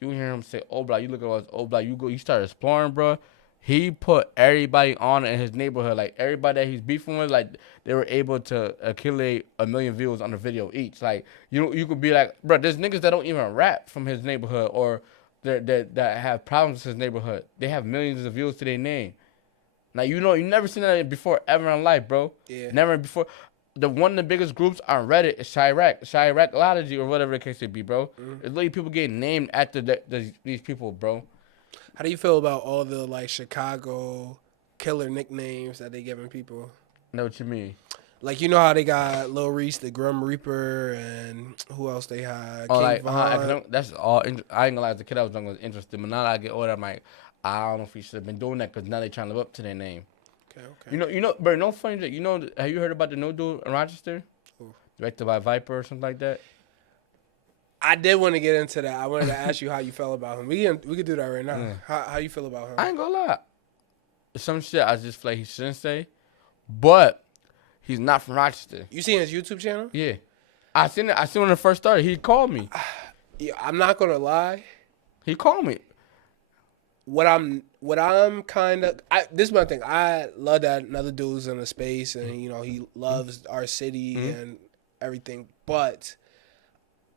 you hear him say, "Oh, blah," you look at us, "Oh, blah," you start exploring, bro. He put everybody on in his neighborhood, like everybody that he's beefing with, like they were able to accumulate 1 million views on the video each. Like you could be like, bro, there's niggas that don't even rap from his neighborhood or that have problems with his neighborhood. They have millions of views to their name. Now you never seen that before ever in life, bro. Yeah. Never before. One of the biggest groups on Reddit is Chiracology or whatever the case may be, bro. Mm-hmm. It's literally people getting named after these people, bro. How do you feel about all the like Chicago killer nicknames that they giving people? I know what you mean. Like, you know how they got Lil Reese, the Grim Reaper, and who else they had? Oh, King Von. That's all. I ain't gonna lie, as a kid I was young, was interested, but now that I get older, I'm like, I don't know if we should have been doing that because now they trying to live up to their name. Okay. You know, bro. No funny. Have you heard about the new dude in Rochester? Ooh. Directed by Viper or something like that. I did want to get into that. I wanted to ask you how you felt about him. We could do that right now. Yeah. How you feel about him? I ain't gonna lie. Some shit I just feel like he shouldn't say, but he's not from Rochester. You seen his YouTube channel? Yeah, I seen it. I seen when it first started. He called me. Yeah, I'm not gonna lie. He called me. What I'm kind of, this is my thing. I love that another dude's in the space and, he loves our city and everything. But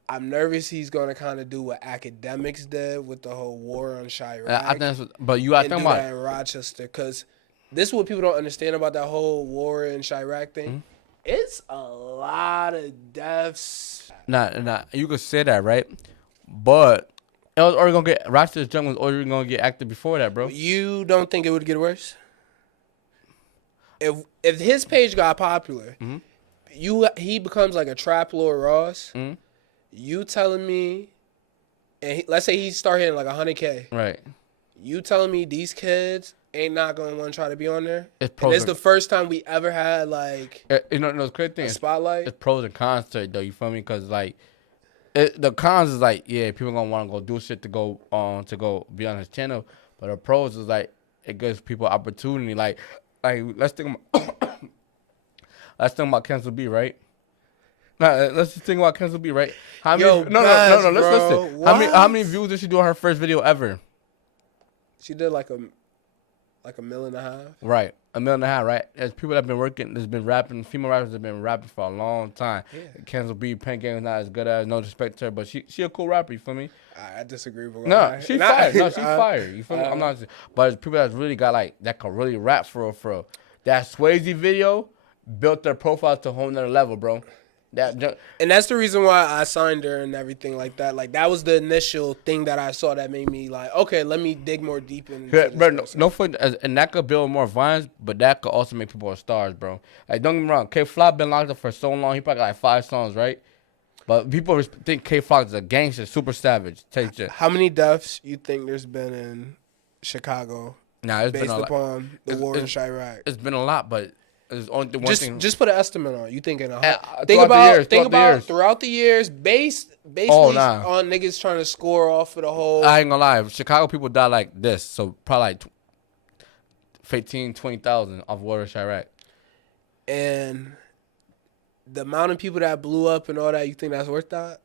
I'm nervous he's going to kind of do what academics did with the whole war on Chirac. I think that's but you got to think about that in Rochester. Because this is what people don't understand about that whole war in Chirac thing. It's a lot of deaths. Nah, you could say that, right? But it was already gonna get Rochester's junk was already gonna get active before that, bro. You don't think it would get worse? If his page got popular, he becomes like a Trap Lord Ross. You telling me, and let's say he start hitting like 100K. Right. You telling me these kids ain't not gonna want to try to be on there? And it's the first time we ever had like the crazy thing a spotlight. It's pros and cons to it though. You feel me? Because like the cons is like people gonna want to go do shit to go be on his channel, but the pros is like it gives people opportunity. Like let's think about Cancel B, right? Nah, let's just think about Cancel B, right? How many? No. Let's listen. How many views did she do on her first video ever? She did like a $1.5 million. Right, $1.5 million, right? There's people that have been working, that's been rapping, female rappers have been rapping for a long time. Yeah. Cancel B, Pen Game is not as good as, no disrespect to her, but she a cool rapper, you feel me? I disagree with her. No, she fire. No, she fire. You feel me? I'm not, but people that's really got like, that can really rap for real. That Swayze video built their profile to a whole nother level, bro. And that's the reason why I signed her and everything like that. Like that was the initial thing that I saw that made me like, okay, let me dig more deep into this. Bro, and that could build more vines, but that could also make people stars, bro. Like don't get me wrong, K Flock been locked up for so long. He probably got like 5 songs, right? But people think K Flock is a gangster, super savage. How many deaths you think there's been in Chicago? Nah, it's based been a upon the war in Chirac. It's been a lot, but. Only one thing. Just put an estimate on. You thinking? Think about throughout the years, basically on niggas trying to score off of the whole. I ain't gonna lie, Chicago people die like this, so probably like 20,000 off war in Chirac. And the amount of people that blew up and all that, you think that's worth that?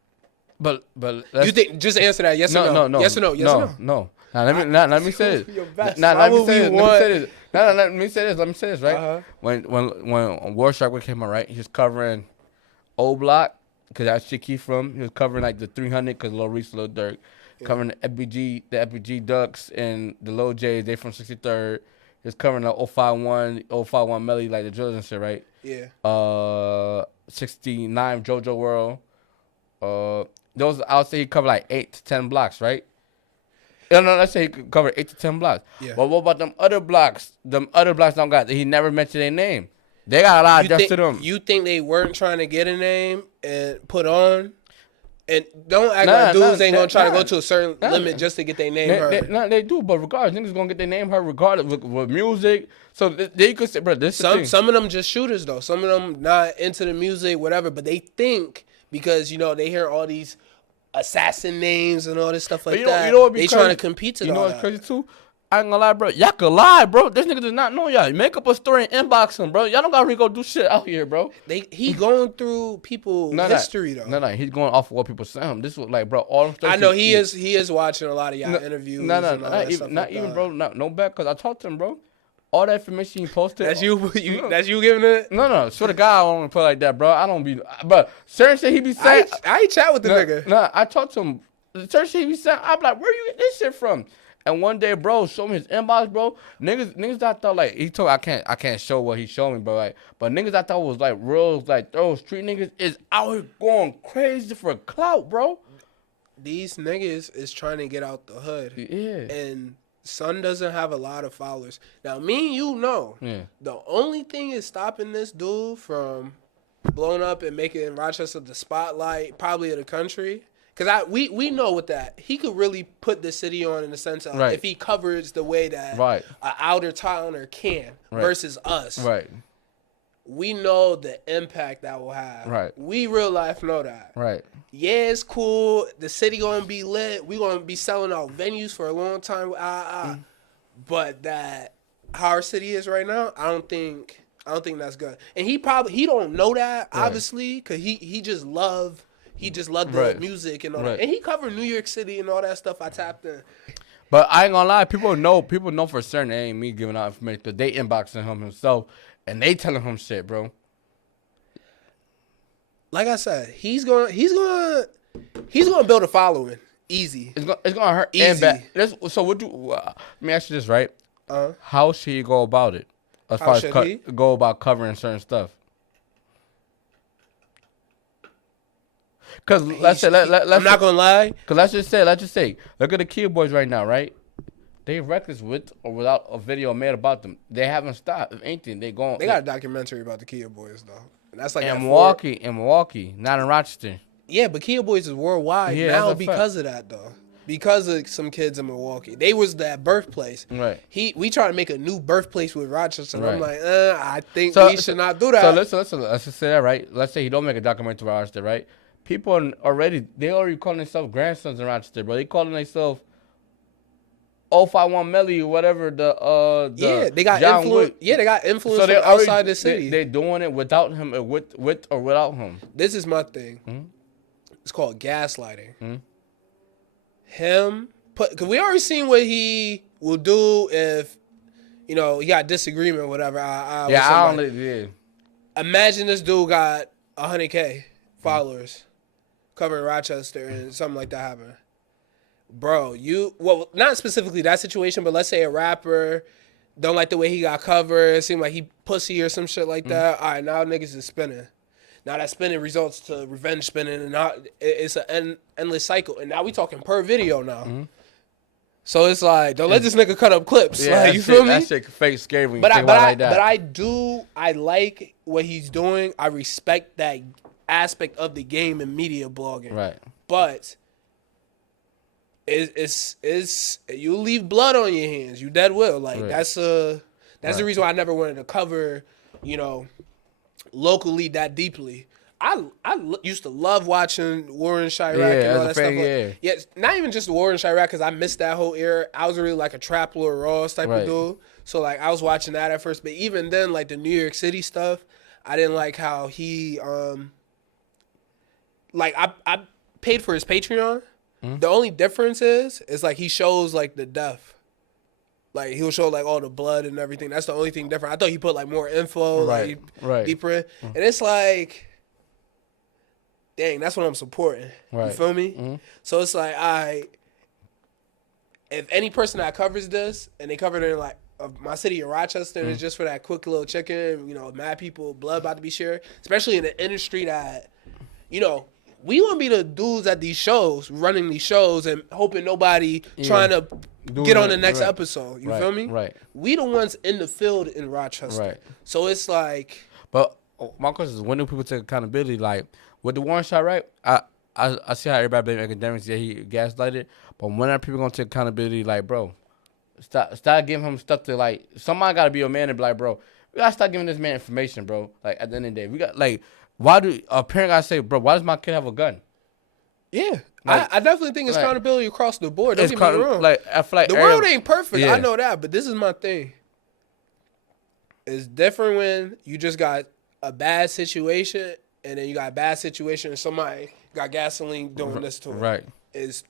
But you think? Just answer that. Yes or no? No. Yes or no? Yes or no? No. Now let me say this. Let me say this. Right? When War Shark came out, right? He was covering Old Block because that's shit he from. He was covering like the 300 because Lil Reese, Lil Durk, covering the FBG Ducks and the Lil J's. They from 63rd. He was covering the 051 Melly like the drills and shit, right? Yeah. 69 JoJo World. Those I would say he covered like 8 to 10 blocks, right? No, let's say he could cover 8 to 10 blocks. Yeah. But what about them other blocks? Them other blocks don't got. He never mentioned their name. They got a lot just to them. You think they weren't trying to get a name and put on? And don't act like dudes ain't gonna try to go to a certain limit just to get their name heard. They do, but regardless, niggas gonna get their name heard regardless with music. So they could say, bro, this some of them just shooters though. Some of them not into the music, whatever. But they think because they hear all these assassin names and all this stuff like that. They trying to compete to. You know what's crazy too? I ain't gonna lie, bro. Y'all could lie, bro. This nigga does not know y'all. Make up a story and inbox him, bro. Y'all don't gotta really go do shit out here, bro. He going through people's history though. No. He's going off of what people sent him. This was like, bro. All them I know he is watching a lot of y'all interviews. Not even, bro. No bad, cause I talked to him, bro. All that information he posted. That's you giving it? No. Swear to God, I don't put like that, bro. I don't be, bro. Certain shit he be saying. I ain't chat with the nigga. Nah, I talked to him. Certain shit he be saying. I'm like, where you get this shit from? And one day, bro, show me his inbox, bro. Niggas I thought like he told I can't show what he showed me, bro. Like, but niggas I thought was like real, like those street niggas is out here going crazy for clout, bro. These niggas is trying to get out the hood. Yeah. And Son doesn't have a lot of followers. Now, me and you know, the only thing is stopping this dude from blowing up and making Rochester the spotlight, probably of the country. Because we know with that, he could really put the city on in the sense of if he covers the way that an outer towner can versus us. Right. We know the impact that will have. Right. We real life know that. Right. Yeah, it's cool. The city gonna be lit. We gonna be selling out venues for a long time. But that how our city is right now, I don't think that's good. And he don't know that obviously because he just loved the music and all that. And he covered New York City and all that stuff. I tapped in. But I ain't gonna lie, people know for certain it ain't me giving out information because they inboxing him himself and they telling him shit, bro. Like I said, he's gonna build a following easy. It's gonna hurt easy. And bad. So let me ask you this, right? How should he go about it? As far as go about covering certain stuff? Cause let's say, I'm not gonna lie. Cause let's just say, look at the Kid Boys right now, right? They reckless with or without a video made about them. They haven't stopped. If anything, they got a documentary about the Kia Boys though. And that's like in Milwaukee, not in Rochester. Yeah, but Kia Boys is worldwide now because of that though. Because of some kids in Milwaukee, they was that birthplace. Right. We try to make a new birthplace with Rochester. And right. I'm like, I think we should not do that. So listen. Let's just say that, right? Let's say he don't make a documentary to Rochester, right? People already calling themselves grandsons in Rochester, bro. They calling themselves 051 Melly or whatever. They got influence. Yeah, they got influence from outside the city. They're doing it without him, with or without him. This is my thing. Mm-hmm. It's called gaslighting. Mm-hmm. Because we already seen what he will do if, he got disagreement or whatever. Imagine this dude got 100K followers covering Rochester and something like that happened. Bro, not specifically that situation, but let's say a rapper don't like the way he got covered. It seemed like he pussy or some shit like that. All right, now niggas is spinning. Now that spinning results to revenge spinning, and now it's an endless cycle. And now we talking per video now. Mm-hmm. So it's like, don't let this nigga cut up clips. Yeah, like, you feel me? That shit fake scary when you think about it like that. But I like what he's doing. I respect that aspect of the game and media blogging. Right. But it's you leave blood on your hands. You dead will. Like right. That's the reason why I never wanted to cover, locally that deeply. I used to love watching Warren Chirac and all that stuff. Yeah, not even just Warren Chirac because I missed that whole era. I was really like a Trap Lord Ross type of dude. So like I was watching that at first, but even then, like the New York City stuff, I didn't like how he I paid for his Patreon. Mm-hmm. The only difference is like he shows like the death. Like he'll show like all the blood and everything. That's the only thing different. I thought he put like more info, deeper in. Mm-hmm. And it's like, dang, that's what I'm supporting. Right. You feel me? Mm-hmm. So it's like, if any person that covers this and they cover it in like my city of Rochester, and it's just for that quick little chicken, mad people, blood about to be shared, especially in the industry that, we want to be the dudes at these shows, running these shows and hoping nobody trying to get on the next episode. You feel me? Right. We the ones in the field in Rochester. Right. So it's like. But my question is, when do people take accountability? Like with the Warren shot, right? I see how everybody blame academics. Yeah, he gaslighted. But when are people gonna take accountability? Like, bro, stop giving him stuff to like. Somebody gotta be a man and be like, bro, we gotta stop giving this man information, bro. Like at the end of the day, we got like. Why do a parent gotta say, bro? Why does my kid have a gun? Yeah, like, I definitely think it's accountability across the board. Don't get me wrong. Like I feel like the world ain't perfect. Yeah. I know that, but this is my thing. It's different when you just got a bad situation, and then you got a bad situation, and somebody got gasoline doing this to it. Right.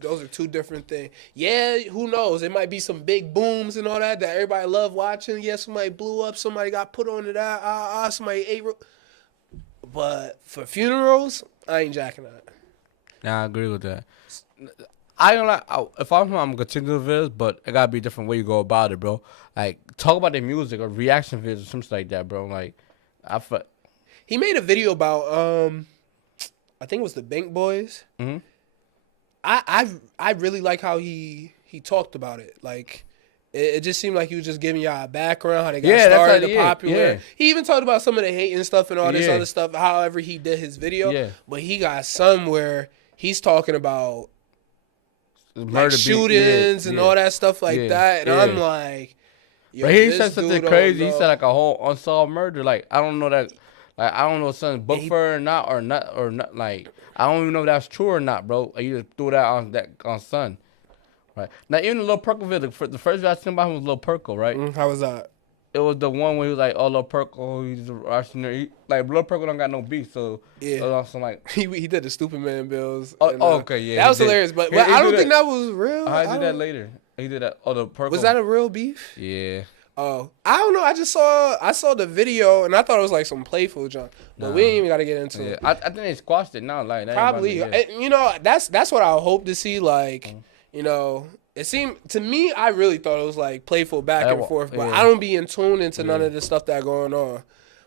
Those are two different things. Yeah, who knows? It might be some big booms and all that everybody love watching. Yeah, somebody blew up. Somebody got put onto that. Somebody ate. But for funerals, I ain't jacking that. Nah, I agree with that. I don't like if I'm gonna continue with this, but it gotta be a different way you go about it, bro. Like talk about the music or reaction videos or something like that, bro. Like he made a video about I think it was the Bank Boys. Mm-hmm. I really like how he talked about it. Like it just seemed like he was just giving y'all a background, how they got started, the popular. Yeah. He even talked about some of the hate and stuff and all this other stuff, however he did his video. Yeah. But he got somewhere he's talking about like shootings and all that stuff like that. And I'm like, yo, but he said something crazy. He said like a whole unsolved murder. Like I don't know that. Like I don't know if something's booked for or not. Like I don't even know if that's true or not, bro. Like, you just threw that on Sun. Right. Now, even the Lil Perkle video, the first video I seen about him was Lil Perkle, right? How was that? It was the one where he was like, oh, Lil Perkle, he's like, Lil Perkle don't got no beef, so. Yeah. Also like, he did the Stupid Man bills. Okay, yeah. That was hilarious, but I don't think that was real. He did that later. He did that. Oh, the Perkle. Was that a real beef? Yeah. Oh, I don't know. I saw the video, and I thought it was like some playful junk. But we ain't even got to get into it. I think they squashed it now. Like probably. That's what I hope to see, like. It seemed to me, I really thought it was like playful back and forth, but I don't be in tune into none of the stuff that going on.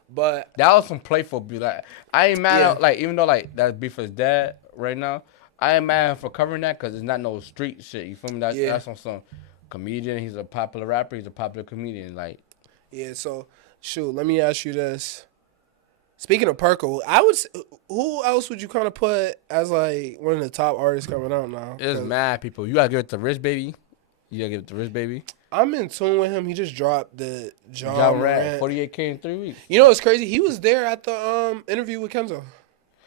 But that was some playful beef. Like I ain't mad at, like, even though like that beef with his dad, right now. I ain't mad at him for covering that because it's not no street shit. You feel me? That's on some comedian. He's a popular rapper. He's a popular comedian. Like, Yeah. So shoot, let me ask you this. Speaking of Perko, who else would you kind of put as like one of the top artists coming out now? it's mad people. You gotta give it to Rich Baby. You gotta give it to Rich Baby. I'm in tune with him. He just dropped the John Morant. 48K in 3 weeks. You know what's crazy? He was there at the interview with Kenzo.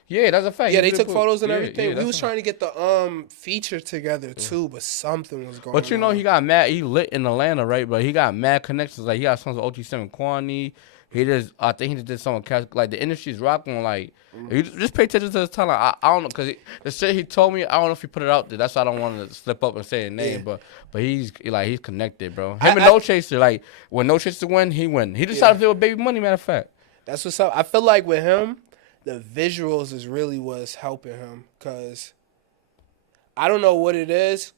Yeah, that's a fact. Yeah, they took photos and everything. Yeah, we was trying to get the feature together too, but something was going on. But you know, he got mad. He lit in Atlanta, right? But he got mad connections. Like, he got songs with OT7 Kwani. I think he just did something like the industry's rocking. Like, you just pay attention to his talent. I don't know, because the shit he told me, I don't know if he put it out there. That's why I don't want to slip up and say a name. But he's connected, bro. Him and No Chaser, like, when No Chaser win, he win. He decided to do with Baby Money, matter of fact. That's what's up. I feel like with him, the visuals is really what's helping him, because I don't know what it is.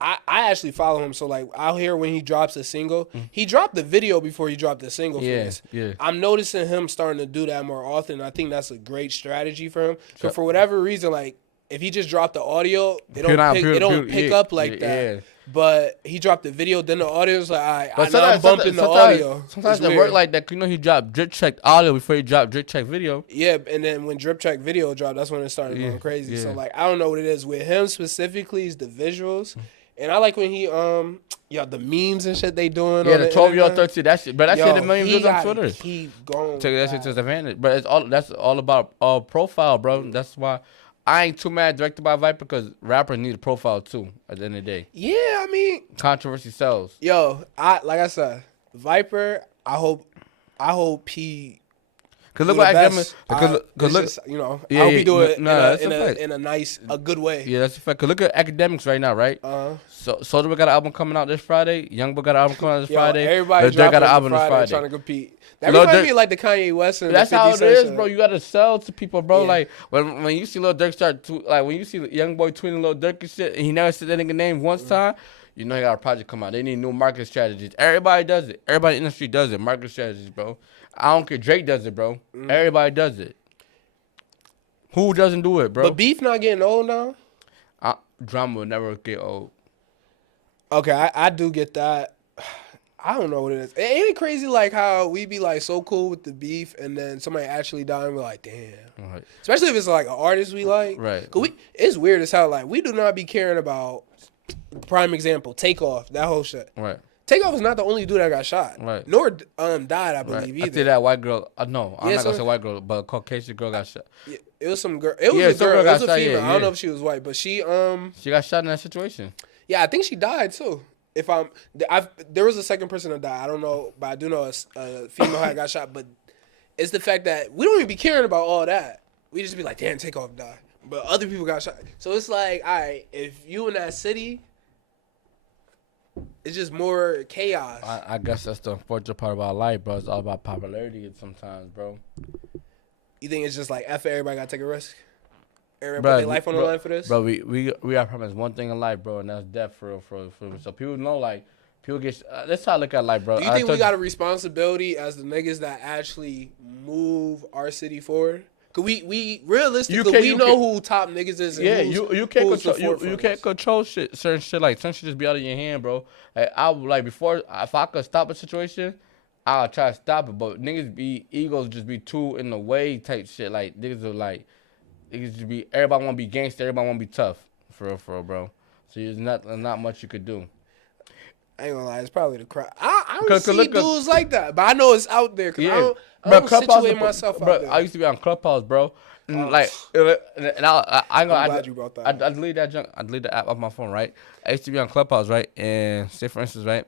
I actually follow him, so like I'll hear when he drops a single. He dropped the video before he dropped the single for this. Yeah. I'm noticing him starting to do that more often. I think that's a great strategy for him. So for whatever reason, like if he just dropped the audio, it don't pick up like that. Yeah. But he dropped the video, then the audio was like, all right, I'm bumping the audio. Sometimes it work like that. You know, he dropped drip check audio before he dropped drip check video. Yeah, and then when drip check video dropped, that's when it started going crazy. Yeah. So like I don't know what it is with him specifically. Is the visuals. And I like when he, the memes and shit they doing. Yeah, the 12-year-old 13, that shit. But that shit, the million views on Twitter. Keep going. Take that shit to his advantage. But that's all about profile, bro. That's why I ain't too mad directed by Viper, because rappers need a profile too. At the end of the day. Yeah, I mean, controversy sells. Yo, like I said, Viper. I hope he. Cause look what academics. Cause look, you know, I hope he do it in a good way. Yeah, that's a fact. Cause look at academics right now, right? So Soulja got an album coming out this Friday. Youngboy got an album coming out this Friday. Everybody got an album this Friday trying to compete. That reminds me like the Kanye West and that's the 50 how it is, bro. You gotta sell to people, bro. Yeah. Like when you see Lil Durk when you see Youngboy tweeting Lil Durk and shit, and he never said that nigga name once time. You know he got a project come out. They need new market strategies. Everybody does it. Everybody in the industry does it. Market strategies, bro. I don't care. Drake does it, bro. Everybody does it. Who doesn't do it, bro? But beef not getting old now? Drama will never get old. Okay, I do get that. I don't know what it is. Ain't it crazy like how we be like so cool with the beef and then somebody actually die and we're like, damn. Right. Especially if it's like an artist we like. Right. Cause it's weird as how like we do not be caring about, prime example, Takeoff, that whole shit. Right. Takeoff is not the only dude that got shot. Right. Nor died, I believe, either. I think that white girl, no, I'm not going to say white girl, but a Caucasian girl got shot. Yeah, it was some girl. It was a girl. It was a female. I don't know if she was white, but she got shot in that situation. Yeah, I think she died too. There was a second person that died. I don't know, but I do know a female had got shot. But it's the fact that we don't even be caring about all that. We just be like, damn, Takeoff died. But other people got shot. So it's like, all right, if you in that city, it's just more chaos. I guess that's the unfortunate part about life, bro. It's all about popularity sometimes, bro. You think it's just like, everybody got to take a risk? Everybody put their life on the line for this? Bro, we are promised one thing in life, bro, and that's death for real. So people know, like, people get... that's how I look at life, bro. Do you think we got a responsibility as the niggas that actually move our city forward? Cause we realistically we know who top niggas is. And yeah, you can't control shit. Certain shit just be out of your hand, bro. Like, I would like before if I could stop a situation, I'll try to stop it. But egos just be too in the way type shit. Like niggas are like just be everybody want to be gangster, everybody want to be tough for real, bro. So there's not much you could do. I ain't gonna lie, it's probably the crowd. I don't see dudes like that, but I know it's out there because I don't situate myself out there. I used to be on Clubhouse, bro. And I'm glad you brought that. I deleted that junk. I deleted the app off my phone, right? I used to be on Clubhouse, right? And say for instance, right?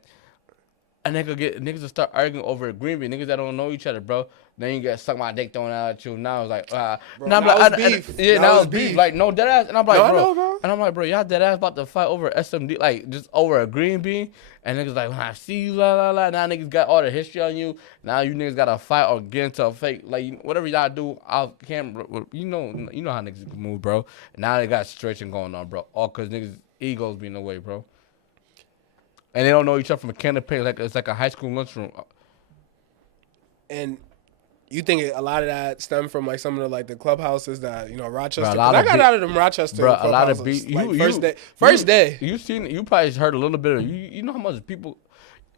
And niggas will start arguing over a green bean. Niggas that don't know each other, bro. Then you get suck my dick thrown out at you. Now it's like, bro, now it's beef. Now it's beef. Like, no, dead ass. And I'm like, bro. And I'm like, bro, y'all dead ass about to fight over SMD, like, just over a green bean. And niggas like, when I see you, Now niggas got all the history on you. Now you niggas got to fight or get into a fake, like, whatever y'all do, off camera. You know how niggas move, bro. And now they got a situation going on, bro. All because niggas' egos be in the way, bro. And they don't know each other from a can of paint. It's like a high school lunchroom. And You think a lot of that stemmed from like some of the like the clubhouses that Rochester? Bro, a 'Cause lot I of got out of them Rochester bro, a lot of clubhouses beat. like first day. You probably heard a little bit of. You know how much people.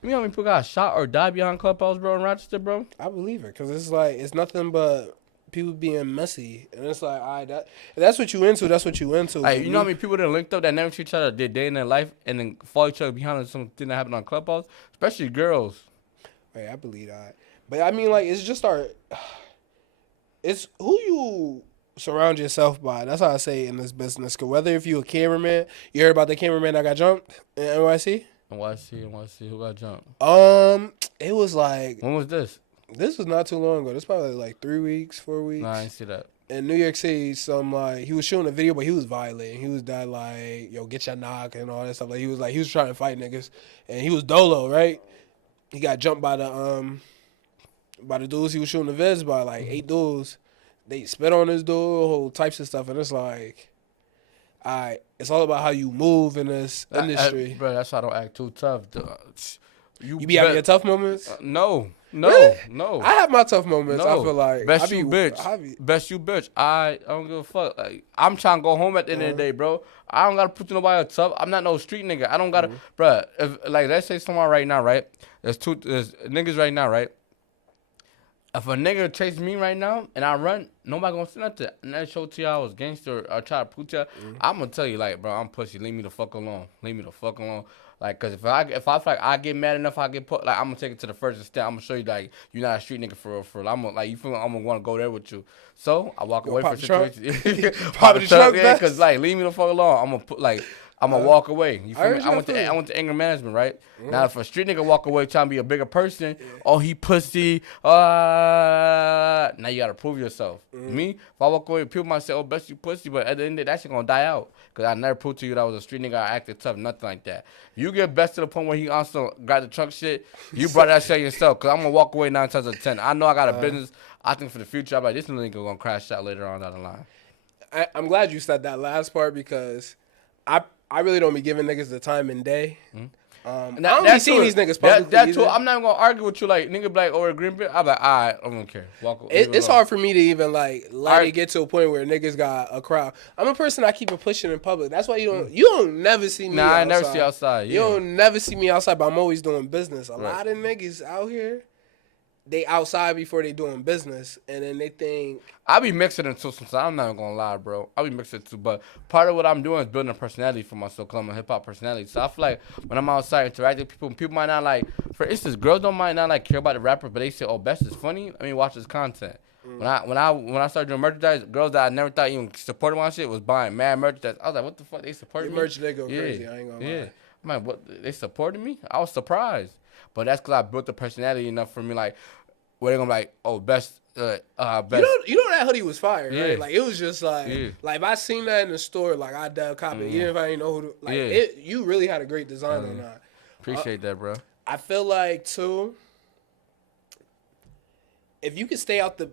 You know how many people got shot or died behind clubhouse, bro, in Rochester, bro? I believe it because it's like it's nothing but people being messy, and it's like, all right, that's what you into. That's what you into. Like, you know how many people that linked up that never see each other did day in their life and then fall each other behind something that happened on clubhouse, especially girls. Hey, I believe that, but I mean, like, it's just it's who you surround yourself by. That's how I say in this business. Cause whether if you a cameraman, you heard about the cameraman that got jumped in NYC. NYC, who got jumped? It was like When was this? this was not too long ago. This probably like 3 weeks, 4 weeks. Nah, I didn't see that. In New York City, he was shooting a video, but he was violent. He was that like, yo, get your knock and all that stuff. Like he was trying to fight niggas, and he was dolo, right? He got jumped by the dudes he was shooting the vids by, like 8 dudes. They spit on this dude, whole types of stuff, and it's like, it's all about how you move in this industry. Bro, that's why I don't act too tough. You be having your tough moments? No. Really? No. I have my tough moments. I feel like Best you bitch. I don't give a fuck. Like, I'm trying to go home at the end of the day, bro. I don't gotta put to nobody tough. I'm not no street nigga. I don't gotta, bro. If like let's say someone right now, right? There's niggas right now, right? If a nigga chase me right now and I run, nobody gonna say nothing. And that show to y'all I was gangster or try to prove to y'all, I'm gonna tell you like, bro, I'm pussy. Leave me the fuck alone. Like, cause if I feel like I get mad enough, I get put like I'm gonna take it to the first extent. I'm gonna show you like you're not a street nigga for real. I'm gonna like you feel like I'm gonna want to go there with you. So I walk away from situations. Pop the trunk, yeah, cause like leave me the fuck alone. I'm gonna walk away. You feel me? I went to anger management, right? Now if a street nigga walk away trying to be a bigger person, oh he pussy. Now you gotta prove yourself. Me, if I walk away, people might say, oh best you pussy, but at the end of the day, that shit gonna die out. Cause I never proved to you that I was a street nigga. I acted tough, nothing like that. If you get best to the point where he also got the trunk shit, you brought that shit yourself. Cause I'm gonna walk away 9 times out of 10. I know I got a business. I think for the future, I'm like this nigga gonna crash out later on down the line. I'm glad you said that last part because I really don't be giving niggas the time and day. I don't be seeing these niggas publicly. That's too. I'm not even gonna argue with you. Like nigga, be like over a green bit. I'm like, all right, I don't care. Walk. It's hard for me to even like let it get to a point where niggas got a crowd. I'm a person I keep it pushing in public. That's why you don't never see me. Nah, I never see you outside. Yeah. You don't never see me outside, but I'm always doing business. A lot of niggas out here, they outside before they doing business, and then they think I be mixing it too sometimes. I'm not even gonna lie, bro. I be mixing it too, but part of what I'm doing is building a personality for myself because I'm a hip hop personality. So I feel like when I'm outside interacting with people might not like. For instance, girls might not like care about the rapper, but they say, "Oh, Best is funny." I mean, watch his content. When I started doing merchandise, girls that I never thought even supported my shit was buying mad merchandise. I was like, "What the fuck? They supported me?" merch they go crazy. I ain't gonna lie. I'm like, what? They supported me? I was surprised, but that's because I built the personality enough for me, like. Where they gonna be like, oh, best. You know that hoodie was fire, right? Like it was just like if I seen that in the store, like I dub copy, even if I didn't know who. You really had a great design on that. Appreciate that, bro. I feel like too, if you could stay out the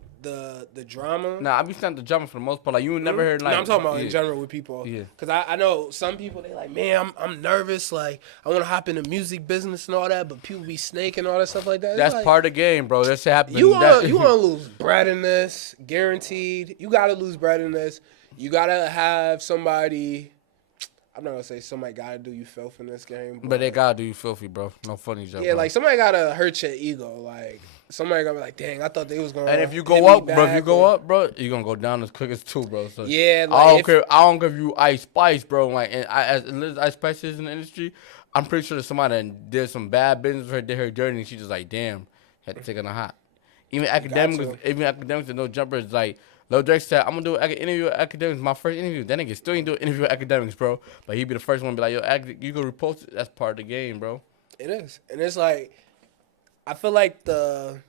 drama. Nah, I be staying out the drama for the most part. Like you never heard like. No, I'm talking about in general with people. Yeah. Cause I know some people they like, man, I'm nervous. Like I want to hop in the music business and all that, but people be snaking and all that stuff like that. That's like, part of the game, bro. That shit happens. You want to lose bread in this, guaranteed. You gotta lose bread in this. You gotta have somebody. I'm not gonna say somebody gotta do you filth in this game, but they gotta do you filthy, bro. No funny joke. Yeah, bro. Like somebody gotta hurt your ego, like. Somebody gonna be like, dang, I thought they was gonna. And if you go up, bro, you're gonna go down as quick as two, bro. So yeah, like I don't care if you Ice Spice, bro. Like, and as Ice Spice is in the industry, I'm pretty sure that somebody that did some bad business with her, did her dirty, and she just like, damn, had to take it on hot. Even academics with no jumpers, like Lil Drake said, I'm gonna do an interview with academics. My first interview, that nigga still ain't do an interview with academics, bro. But he be the first one to be like, yo, you go repost it. That's part of the game, bro. It is, and it's like. I feel like the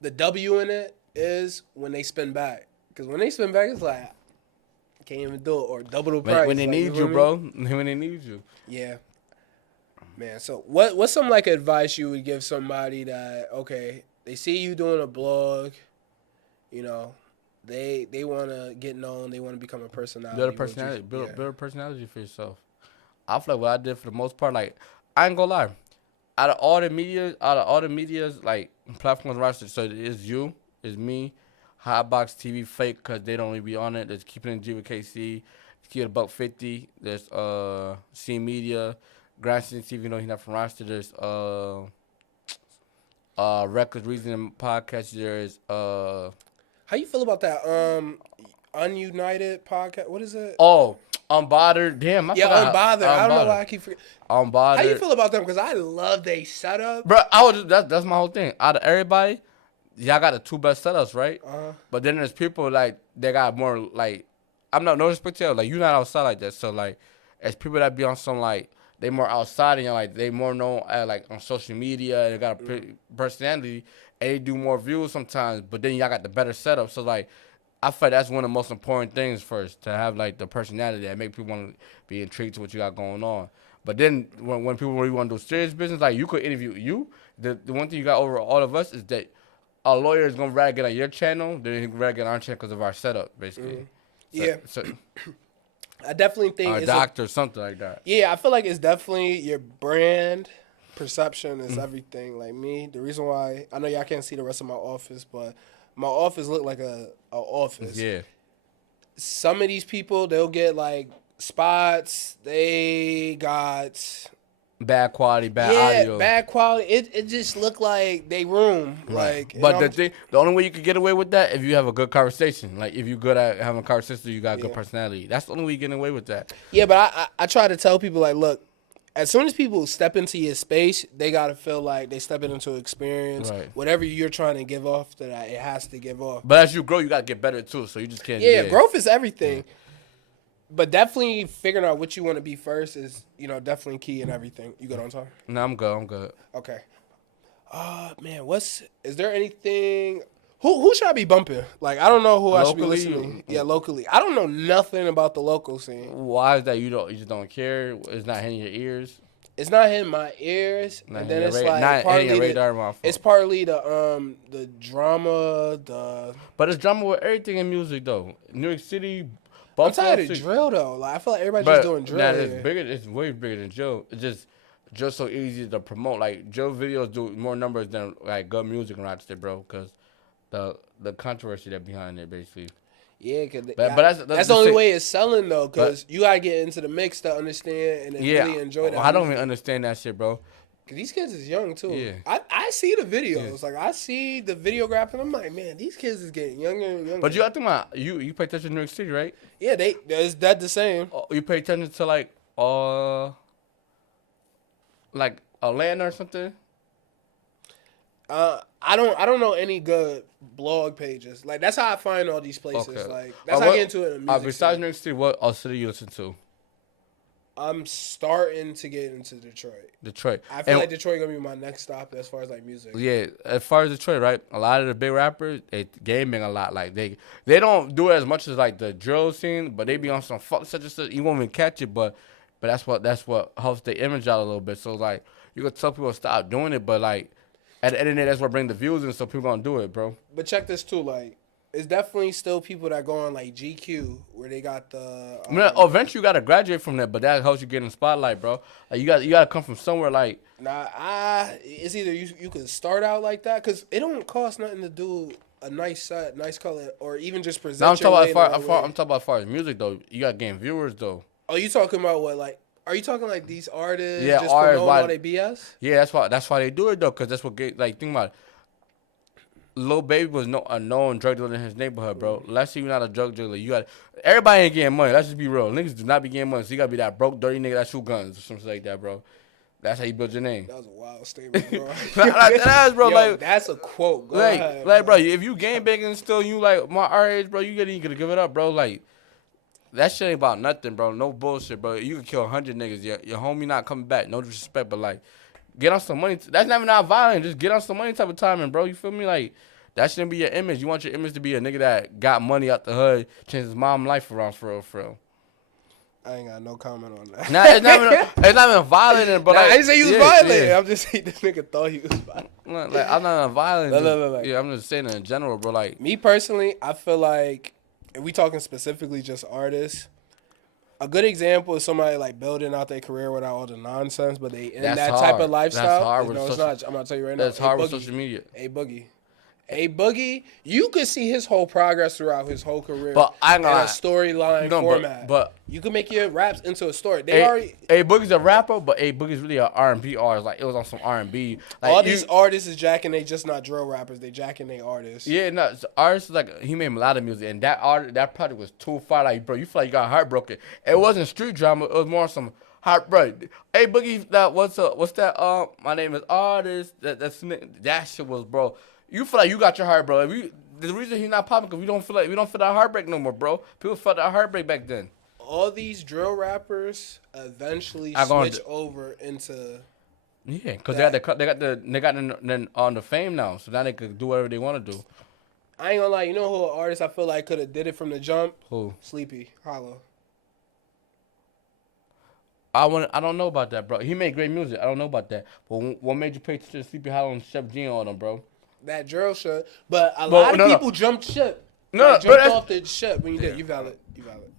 W in it is when they spin back. Because when they spin back, it's like, I can't even do it. Or double the price. When they need you, bro. When they need you. Yeah. Man, so what's some, like, advice you would give somebody that, okay, they see you doing a blog, you know, they want to get known, they want to become a personality. Build a personality for yourself. I feel like what I did for the most part, like, I ain't gonna lie. out of all the medias, like platforms roster, so it's you, it's me, Hotbox TV fake because they don't really be on it. There's Keeping It G with KC, Keep It $1.50. There's C Media, Grandson TV. He's not from roster. There's Records Reason podcast. There's How you feel about that Ununited podcast? What is it? Unbothered. Damn, I Yeah, forgot. Unbothered. I don't know why I keep forgetting. Unbothered. How you feel about them? Because I love they setup. Bro, that's my whole thing. Out of everybody, y'all got the two best setups, right? But then there's people like they got more like I'm not no respect to you, like you not outside like that. So like as people that be on some like they more outside and like they more known at like on social media and they got a personality and they do more views sometimes. But then y'all got the better setup. So like I feel like that's one of the most important things first to have like the personality that make people want to be intrigued to what you got going on. But then when people really want to do serious business, like you could interview you. The one thing you got over all of us is that a lawyer is gonna rather get on your channel than he'd rather get on our channel because of our setup, basically. Yeah. So, I definitely think a doctor, something like that. Yeah, I feel like it's definitely your brand perception is everything. Like me, the reason why I know y'all can't see the rest of my office, but my office look like a office. Yeah. Some of these people, they'll get spots. They got bad quality, bad audio. Bad quality. It just look like they room. Right. But the only way you can get away with that if you have a good conversation. Like if you're good at having a conversation, you got good personality. That's the only way you get away with that. Yeah, but I try to tell people look, as soon as people step into your space, they gotta feel like they stepping into experience. Right. Whatever you're trying to give off, that it has to give off. But as you grow, you gotta get better too. So you just can't. Yeah, growth is everything. Yeah. But definitely figuring out what you want to be first is, definitely key in everything. You good on time? No, I'm good. Okay. Man, is there anything? Who should I be bumping? Like, I don't know who I should be listening to. Yeah, locally. I don't know nothing about the local scene. Why is that? You just don't care? It's not hitting your ears? It's not hitting my ears. And then it's like partly it's partly the drama, But it's drama with everything in music though. New York City. I'm tired of drill though. Like I feel like everybody's just doing drill. It's way bigger than drill. It's just so easy to promote. Like drill videos do more numbers than like good music and Rochester, bro. Because the controversy that behind it, basically. Yeah, but that's the only way it's selling though. Because you gotta get into the mix to understand and really enjoy that. I don't even understand that shit, bro. Cause these kids is young too. Yeah. I see the videos. Yeah. Like I see the videograph and I'm like, man, these kids is getting younger and younger. But you got to think about you pay attention to New York City, right? Yeah, is that the same? You pay attention to like Atlanta or something? I don't know any good blog pages. Like that's how I find all these places. Okay. Like that's how I get into it in music. Besides New York City, what city you listen to? I'm starting to get into Detroit. I feel like Detroit gonna be my next stop as far as like music. Yeah, as far as Detroit, right? A lot of the big rappers, they gaming a lot. Like they don't do it as much as like the drill scene, but they be on some fuck such and such. You won't even catch it, but that's what helps the image out a little bit. So like you could tell people to stop doing it, but like at the end of the day, that's what bring the views in, so people gonna do it, bro. But check this too, like. It's definitely still people that go on like GQ where they got the. Eventually you gotta graduate from that, but that helps you get in the spotlight, bro. Like you gotta come from somewhere like. It's either you could start out like that because it don't cost nothing to do a nice set, nice color, or even just present. I'm talking about as far as music though. You gotta gain viewers though. Oh, you talking about what like? Are you talking like these artists? Yeah, just artists. All they BS. Yeah, that's why they do it though, because that's what think about it. Lil Baby was a known drug dealer in his neighborhood, bro. Let's say you're not a drug dealer. Everybody ain't getting money. Let's just be real. Niggas do not be getting money. So you gotta be that broke, dirty nigga that shoot guns or something like that, bro. That's how you build your name. That was a wild statement, bro. Bro. Yo, that's a quote. Go ahead, bro, if you game big and still you like our age, bro, you gotta give it up, bro. Like that shit ain't about nothing, bro. No bullshit, bro. You can kill 100 niggas. Your homie not coming back. No disrespect, but like. Get on some money. That's not violent. Just get on some money type of timing, bro. You feel me? Like, that shouldn't be your image. You want your image to be a nigga that got money out the hood, changed his mom's life around for real. I ain't got no comment on that. Nah, it's not even violent, but I didn't say you was violent. Yeah. I'm just saying this nigga thought he was violent. Like, I'm not violent. No. Yeah, I'm just saying it in general, bro. Like me personally, I feel like if we talking specifically just artists, A good example is somebody like building out their career without all the nonsense, but they in That's that hard. type of lifestyle. That's hard with No, it's social. not. I'm gonna tell you right now. That's hard with social media. A Boogie. A Boogie, you could see his whole progress throughout his whole career But I in a storyline format. But you can make your raps into a story. A Boogie's a rapper, but A Boogie's really an R&B artist. Like it was on some R&B. Like, all these artists is jacking. They just not drill rappers. They jacking they artists. Yeah, no, artists like he made a lot of music, and that project was too far. Like bro, you feel like you got heartbroken. It wasn't street drama. It was more some heartbreak. Hey Boogie, what's that? My name is Artist. That shit was bro. You feel like you got your heart, bro. The reason he's not popping because we don't feel that heartbreak no more, bro. People felt that heartbreak back then. All these drill rappers eventually switch over into. Yeah, because they got on the fame now, so now they could do whatever they want to do. I ain't gonna lie, you know who an artist I feel like could have did it from the jump? Who? Sleepy Hollow. I don't know about that, bro. He made great music. I don't know about that. But what made you pay attention to Sleepy Hollow and Chef G and all them, bro? That drill shit, but a lot of people jumped ship. Jumped off the ship when you did. You valid.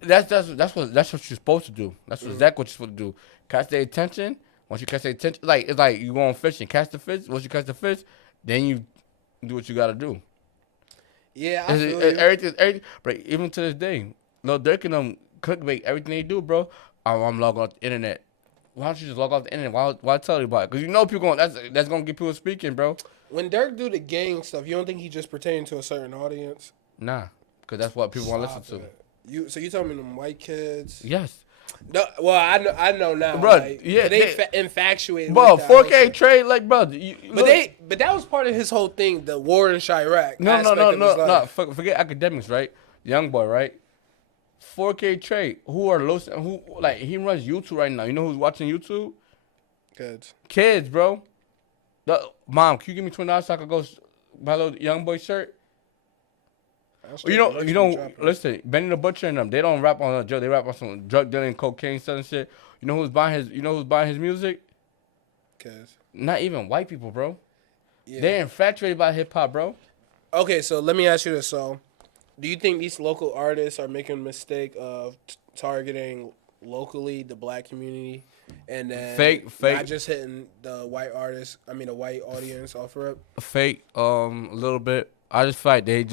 That's what you're supposed to do. That's exactly what you're supposed to do. Catch their attention. Once you catch their attention, it's like you go on fishing, catch the fish. Once you catch the fish, then you do what you gotta do. Yeah, I feel you. Everything, but even to this day, no Dirk and them clickbait everything they do, bro. I'm logging off the internet. Why don't you just log off the internet? Why tell you about it? Because you know people that's gonna get people speaking, bro. When Dirk do the gang stuff, you don't think he just pertaining to a certain audience? Nah, because that's what people want to listen to. So you telling me them white kids? Yes. No, well, I know now, bro. Like, yeah, they infatuated. Bro, with 4K trade, like, bro. But that was part of his whole thing, the war in Chirac. No. Forget academics, right? Young boy, right? 4K trade. Who like he runs YouTube right now? You know who's watching YouTube? Kids, bro. Mom, can you give me $20 so I could go buy a little young boy shirt? You know. Listen, Benny the Butcher and them. They don't rap on a drug. They rap on some drug dealing, cocaine, selling shit. You know who's buying his music? Kids. Not even white people, bro. Yeah. They're infatuated by hip hop, bro. Okay, so let me ask you this. So, do you think these local artists are making a mistake of targeting locally the black community, and then fake, not just hitting the white artists? I mean, the white audience off rip. Fake, a little bit. I just feel like they're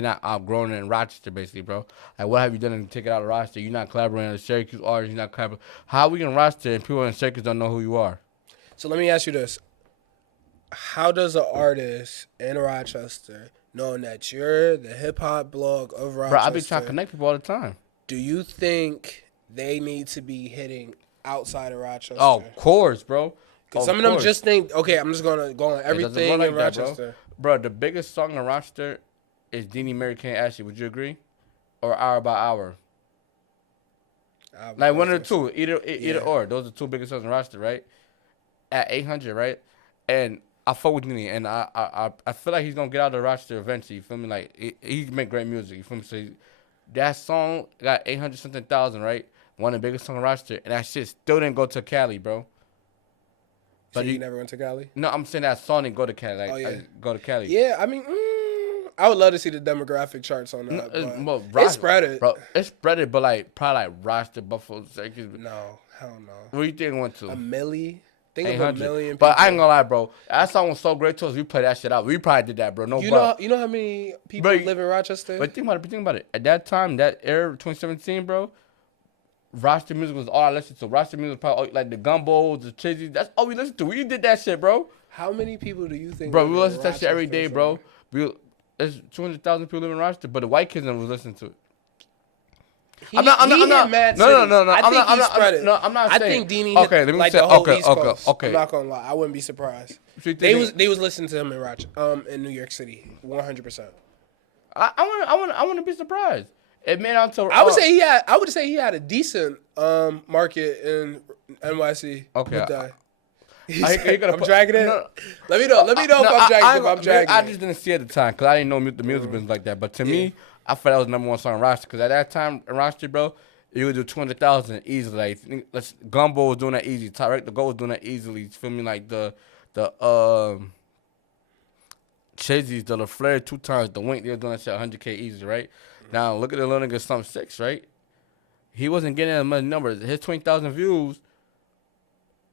not outgrowing it in Rochester, basically, bro. Like, what have you done to take it out of Rochester? You're not collaborating with Syracuse artists. You're not collaborating. How are we in Rochester and people in Syracuse don't know who you are? So let me ask you this: how does an artist in Rochester, knowing that you're the hip hop blog of Rochester, bro, I be trying to connect people all the time. Do you think they need to be hitting outside of Rochester? Oh, of course, bro. Because some of them just think, okay, I'm just gonna go on everything in Rochester. Bro, the biggest song in Rochester is Deanie, Mary Kay, Ashley. Would you agree? Or Hour by Hour? Like one of the two, either or. Those are the two biggest songs in Rochester, right? At 800, right? And I fuck with Deanie, and I feel like he's gonna get out of Rochester eventually. You feel me? Like he make great music. You feel me? So that song got 800 something thousand, right? One of the biggest songs in Rochester, and that shit still didn't go to Cali, bro. But you never went to Cali? No, I'm saying that song didn't go to Cali. Go to Cali. Yeah, I mean, I would love to see the demographic charts on that. It's spread it. Bro, it's spread it, but like probably like Rochester, Buffalo, Syracuse. No, hell no. What do you think it went to? A milli? Think of a million people. But I ain't gonna lie, bro. That song was so great to us. We played that shit out. We probably did that, bro. You know how many people live in Rochester? But think about it. At that time, that era, 2017, bro, Rochester music was all I listened to. Rochester music was probably like the Gumbos, the Chizzy. That's all we listened to. We did that shit, bro. How many people do you think? Bro, we listen to that shit every day, bro. There's 200,000 people live in Rochester, but the white kids was listening to it. I'm not. No. I'm not saying. I think Deanie hit the whole East Coast. Okay. I'm not gonna lie. I wouldn't be surprised. They was listening to him in Rochester, in New York City, 100%. I want to be surprised. It made out to. I would say he had a decent market in NYC. Okay. I'm dragging it. No. Let me know if I'm dragging it. I just didn't see it at the time because I didn't know the music business like that. But to me, I felt that was number one song in Rochester because at that time in Rochester, bro, you would do 200,000 easily. Like, Gumbo was doing that easy. Tyrek the Go was doing that easily. You feel me? Like the Chizzy's, the LaFleur 2 times, the Wink, they were doing that shit 100K easy, right? Now look at the little nigga, some 6, right? he wasn't getting as much numbers. His 20,000 views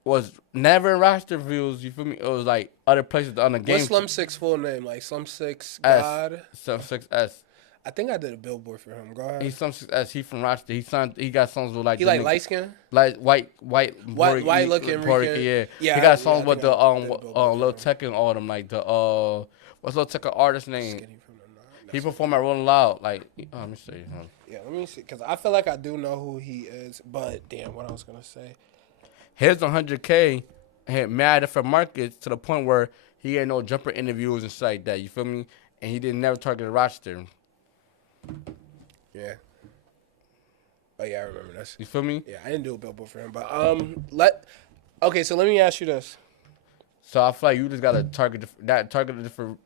was never in roster views. You feel me? It was like other places on the game. What's Slum Six full name? Like Slum Six S. God. Slum 6S. I think I did a billboard for him. Go ahead. He's Slum 6S. He from Rochester. He got songs with like He like light skin. like white looking Puerto Rican, yeah. He got songs with the Lil Tech and all them, like the what's Lil Tech artist name? He performed at Rolling Loud. Like, let me see. Yeah, let me see, because I feel like I do know who he is, but damn, what I was gonna say. His 100K had mad different markets to the point where he had no jumper interviews and shit like that. You feel me? And he didn't never target Rochester. Yeah. Oh yeah, I remember this. You feel me? Yeah, I didn't do a billboard for him, but okay, so let me ask you this. So I feel like you just gotta target a different.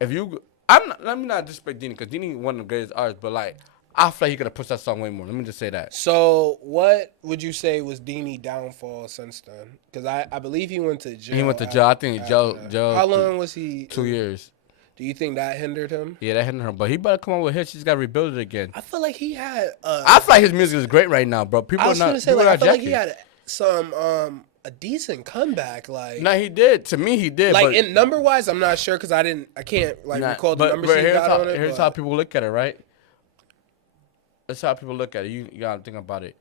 If you, let me not disrespect Dini, because Dini one of the greatest artists, but like I feel like he could have pushed that song way more. Let me just say that. So what would you say was Dini downfall since then? Because I believe he went to jail. He went to jail. I think jail. How long was he? 2 years. Do you think that hindered him? Yeah, that hindered him. But he better come on with hits. He's got to rebuild it again. I feel like he had. I feel like his music is great right now, bro. People I was are not. Gonna say, like, I feel like he had some a decent comeback. Like, nah, he did. To me, he did. Like, but, in number wise, I'm not sure because I can't recall the numbers he got on it. Here's how people look at it, right? That's how people look at it. You gotta think about it.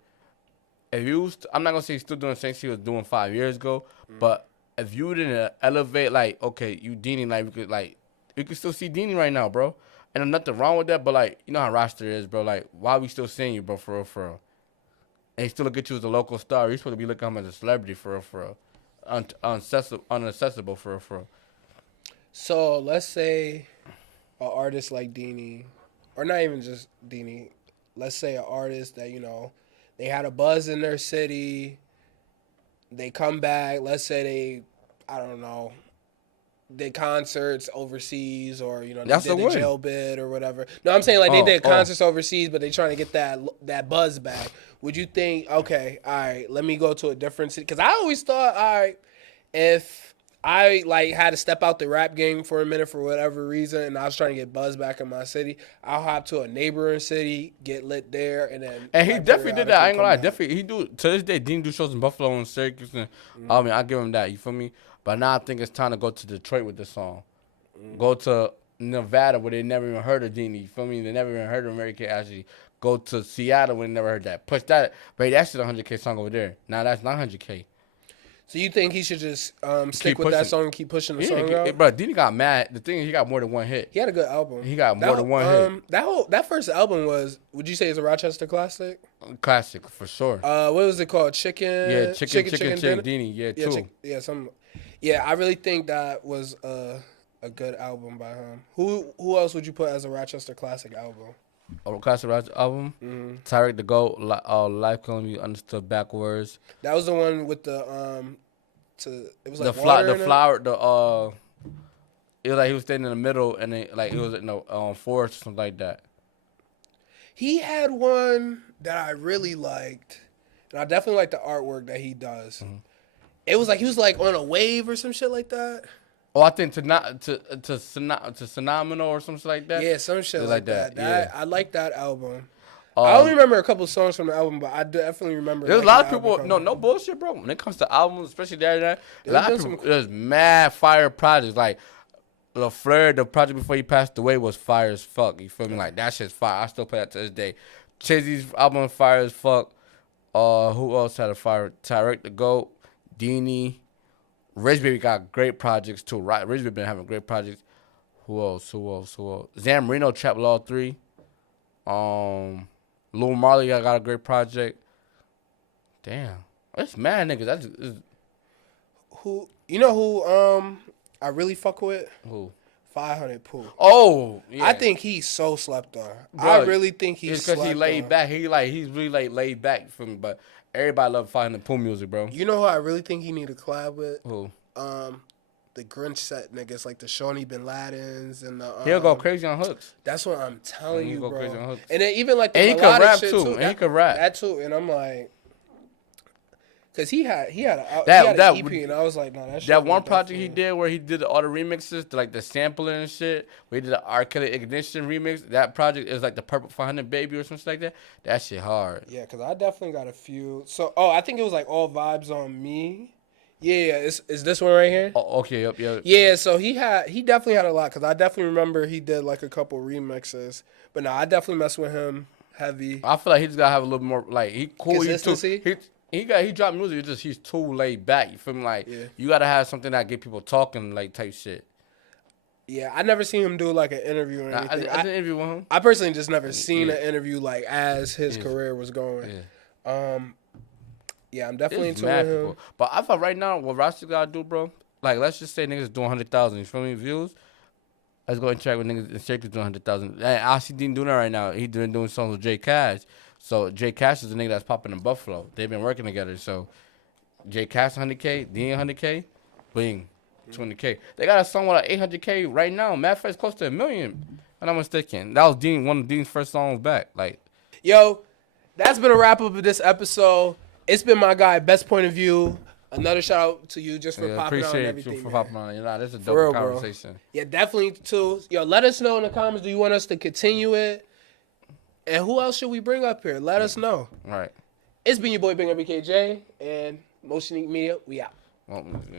I'm not gonna say he's still doing things he was doing 5 years ago, but if you didn't elevate, like, okay, you Dini, like, you could still see Dini right now, bro. And there's nothing wrong with that, but like, you know how roster is, bro. Like, why we still seeing you, bro, for real? And he still look at you as a local star. You're supposed to be looking at him as a celebrity, for real. Unaccessible, for real. So let's say an artist like Dini, or not even just Dini. Let's say an artist that, they had a buzz in their city. They come back. Let's say I don't know, did concerts overseas, or they did a jail bid or whatever. No, I'm saying like they did concerts overseas, but they trying to get that buzz back. Would you think, okay, all right, let me go to a different city? Because I always thought, all right, if I had to step out the rap game for a minute for whatever reason, and I was trying to get buzz back in my city, I'll hop to a neighboring city, get lit there, and then. And he definitely did that. I ain't gonna lie, definitely he do to this day. Dean do shows in Buffalo and Syracuse, and I mean I give him that. You feel me? But now I think it's time to go to Detroit with this song. Go to Nevada where they never even heard of Dini. You feel me? They never even heard of Mary Kay Ashley. Go to Seattle where they never heard that. Push that. But that's just a 100K song over there. Now that's not 100K. So you think he should just stick with that song and keep pushing the song out? Bro, Dini got mad. The thing is, he got more than one hit. He had a good album. He got more than one hit. That first album was, would you say it's a Rochester classic? Classic, for sure. What was it called? Chicken? Yeah, Chicken Dini. Yeah, too. I really think that was a good album by him. Who else would you put as a Rochester classic album? A classic Rochester album? Tyreek the GOAT, Life Can Be Understood Backwards. That was the one with the it was like the water in flower, it was like he was standing in the middle and it was in the forest or something like that. He had one that I really liked, and I definitely like the artwork that he does. It was like he was like on a wave or some shit like that. Oh, I think to Phenomenal or something like that. Yeah, some shit like that. Yeah. I like that album. I only remember a couple songs from the album, but I definitely remember. There's a lot of people. No bullshit, bro. When it comes to albums, especially that, a lot of people. There's mad fire projects. Like LaFleur, the project before he passed away was fire as fuck. You feel me? Like that shit's fire. I still play that to this day. Chizzy's album fire as fuck. Who else had a fire? Tyreek the GOAT, Dini. Rich Baby got great projects too. Right, Rich Baby been having great projects. Who else? Zam Marino, Trap Law 3. Lil Marley got a great project. Damn, it's mad niggas. Who I really fuck with? Who? 500 Pooh. Oh, yeah. I think he's so slept on. Bro, I really think he's slept on. It's because he laid back. He's really laid back for me. But everybody love 500 Pooh music, bro. You know who I really think he need to collab with? Who? The Grinch set niggas, like the Shawnee Bin Ladens and the. He'll go crazy on hooks. That's what I'm telling you, go bro. Crazy on hooks. And then even like the and he could rap shit too. And he could rap that too. And I'm like, Cause he had That an EP, and I was like, no, that shit that was one project he definitely- did where he did all the remixes, like the sampling and shit, where he did the R. Kelly Ignition remix. That project is like the Purple 500 Baby or something like that. That shit hard. Yeah, cause I definitely got a few. So, I think it was like All Vibes on Me. Yeah, is this one right here? Oh, okay, yep. Yeah, so he definitely had a lot. Cause I definitely remember he did like a couple remixes. But no, I definitely mess with him heavy. I feel like he just gotta have a little more like he cool. Consistency? He dropped music. It's just he's too laid back. You feel me? Like Yeah. you gotta have something that get people talking like type shit. Yeah, I never seen him do like an interview or I anything. did an interview with him. I personally just never seen an interview like as his Yeah. career was going. Yeah. Yeah, I'm definitely It's into mad him. people. But I thought right now what Rasta gotta do, bro. Like let's just say niggas doing 100,000. You feel me? Views. Let's go and check with niggas in Shakers doing 100,000. And Asi Dean doing that right now. He doing songs with Jay Cash. So Jay Cash is the nigga that's popping in Buffalo. They've been working together. So Jay Cash 100K, Dean 100K, bing, 20K. They got a song with like 800K right now. Matter of fact, it's close to $1 million. I'm not mistaken. That was one of Dean's first songs back. Like, Yo, that's been a wrap up of this episode. It's been my guy, Best Point of View. Another shout out to you just for yeah, popping on and appreciate everything. you for man. popping on. You know, this is a dope real, bro. conversation. Yeah, definitely too. Yo, let us know in the comments. Do you want us to continue it? And who else should we bring up here? Let us know. Right. It's been your boy, Big MBK Jay, and Motion Media. We out. Well,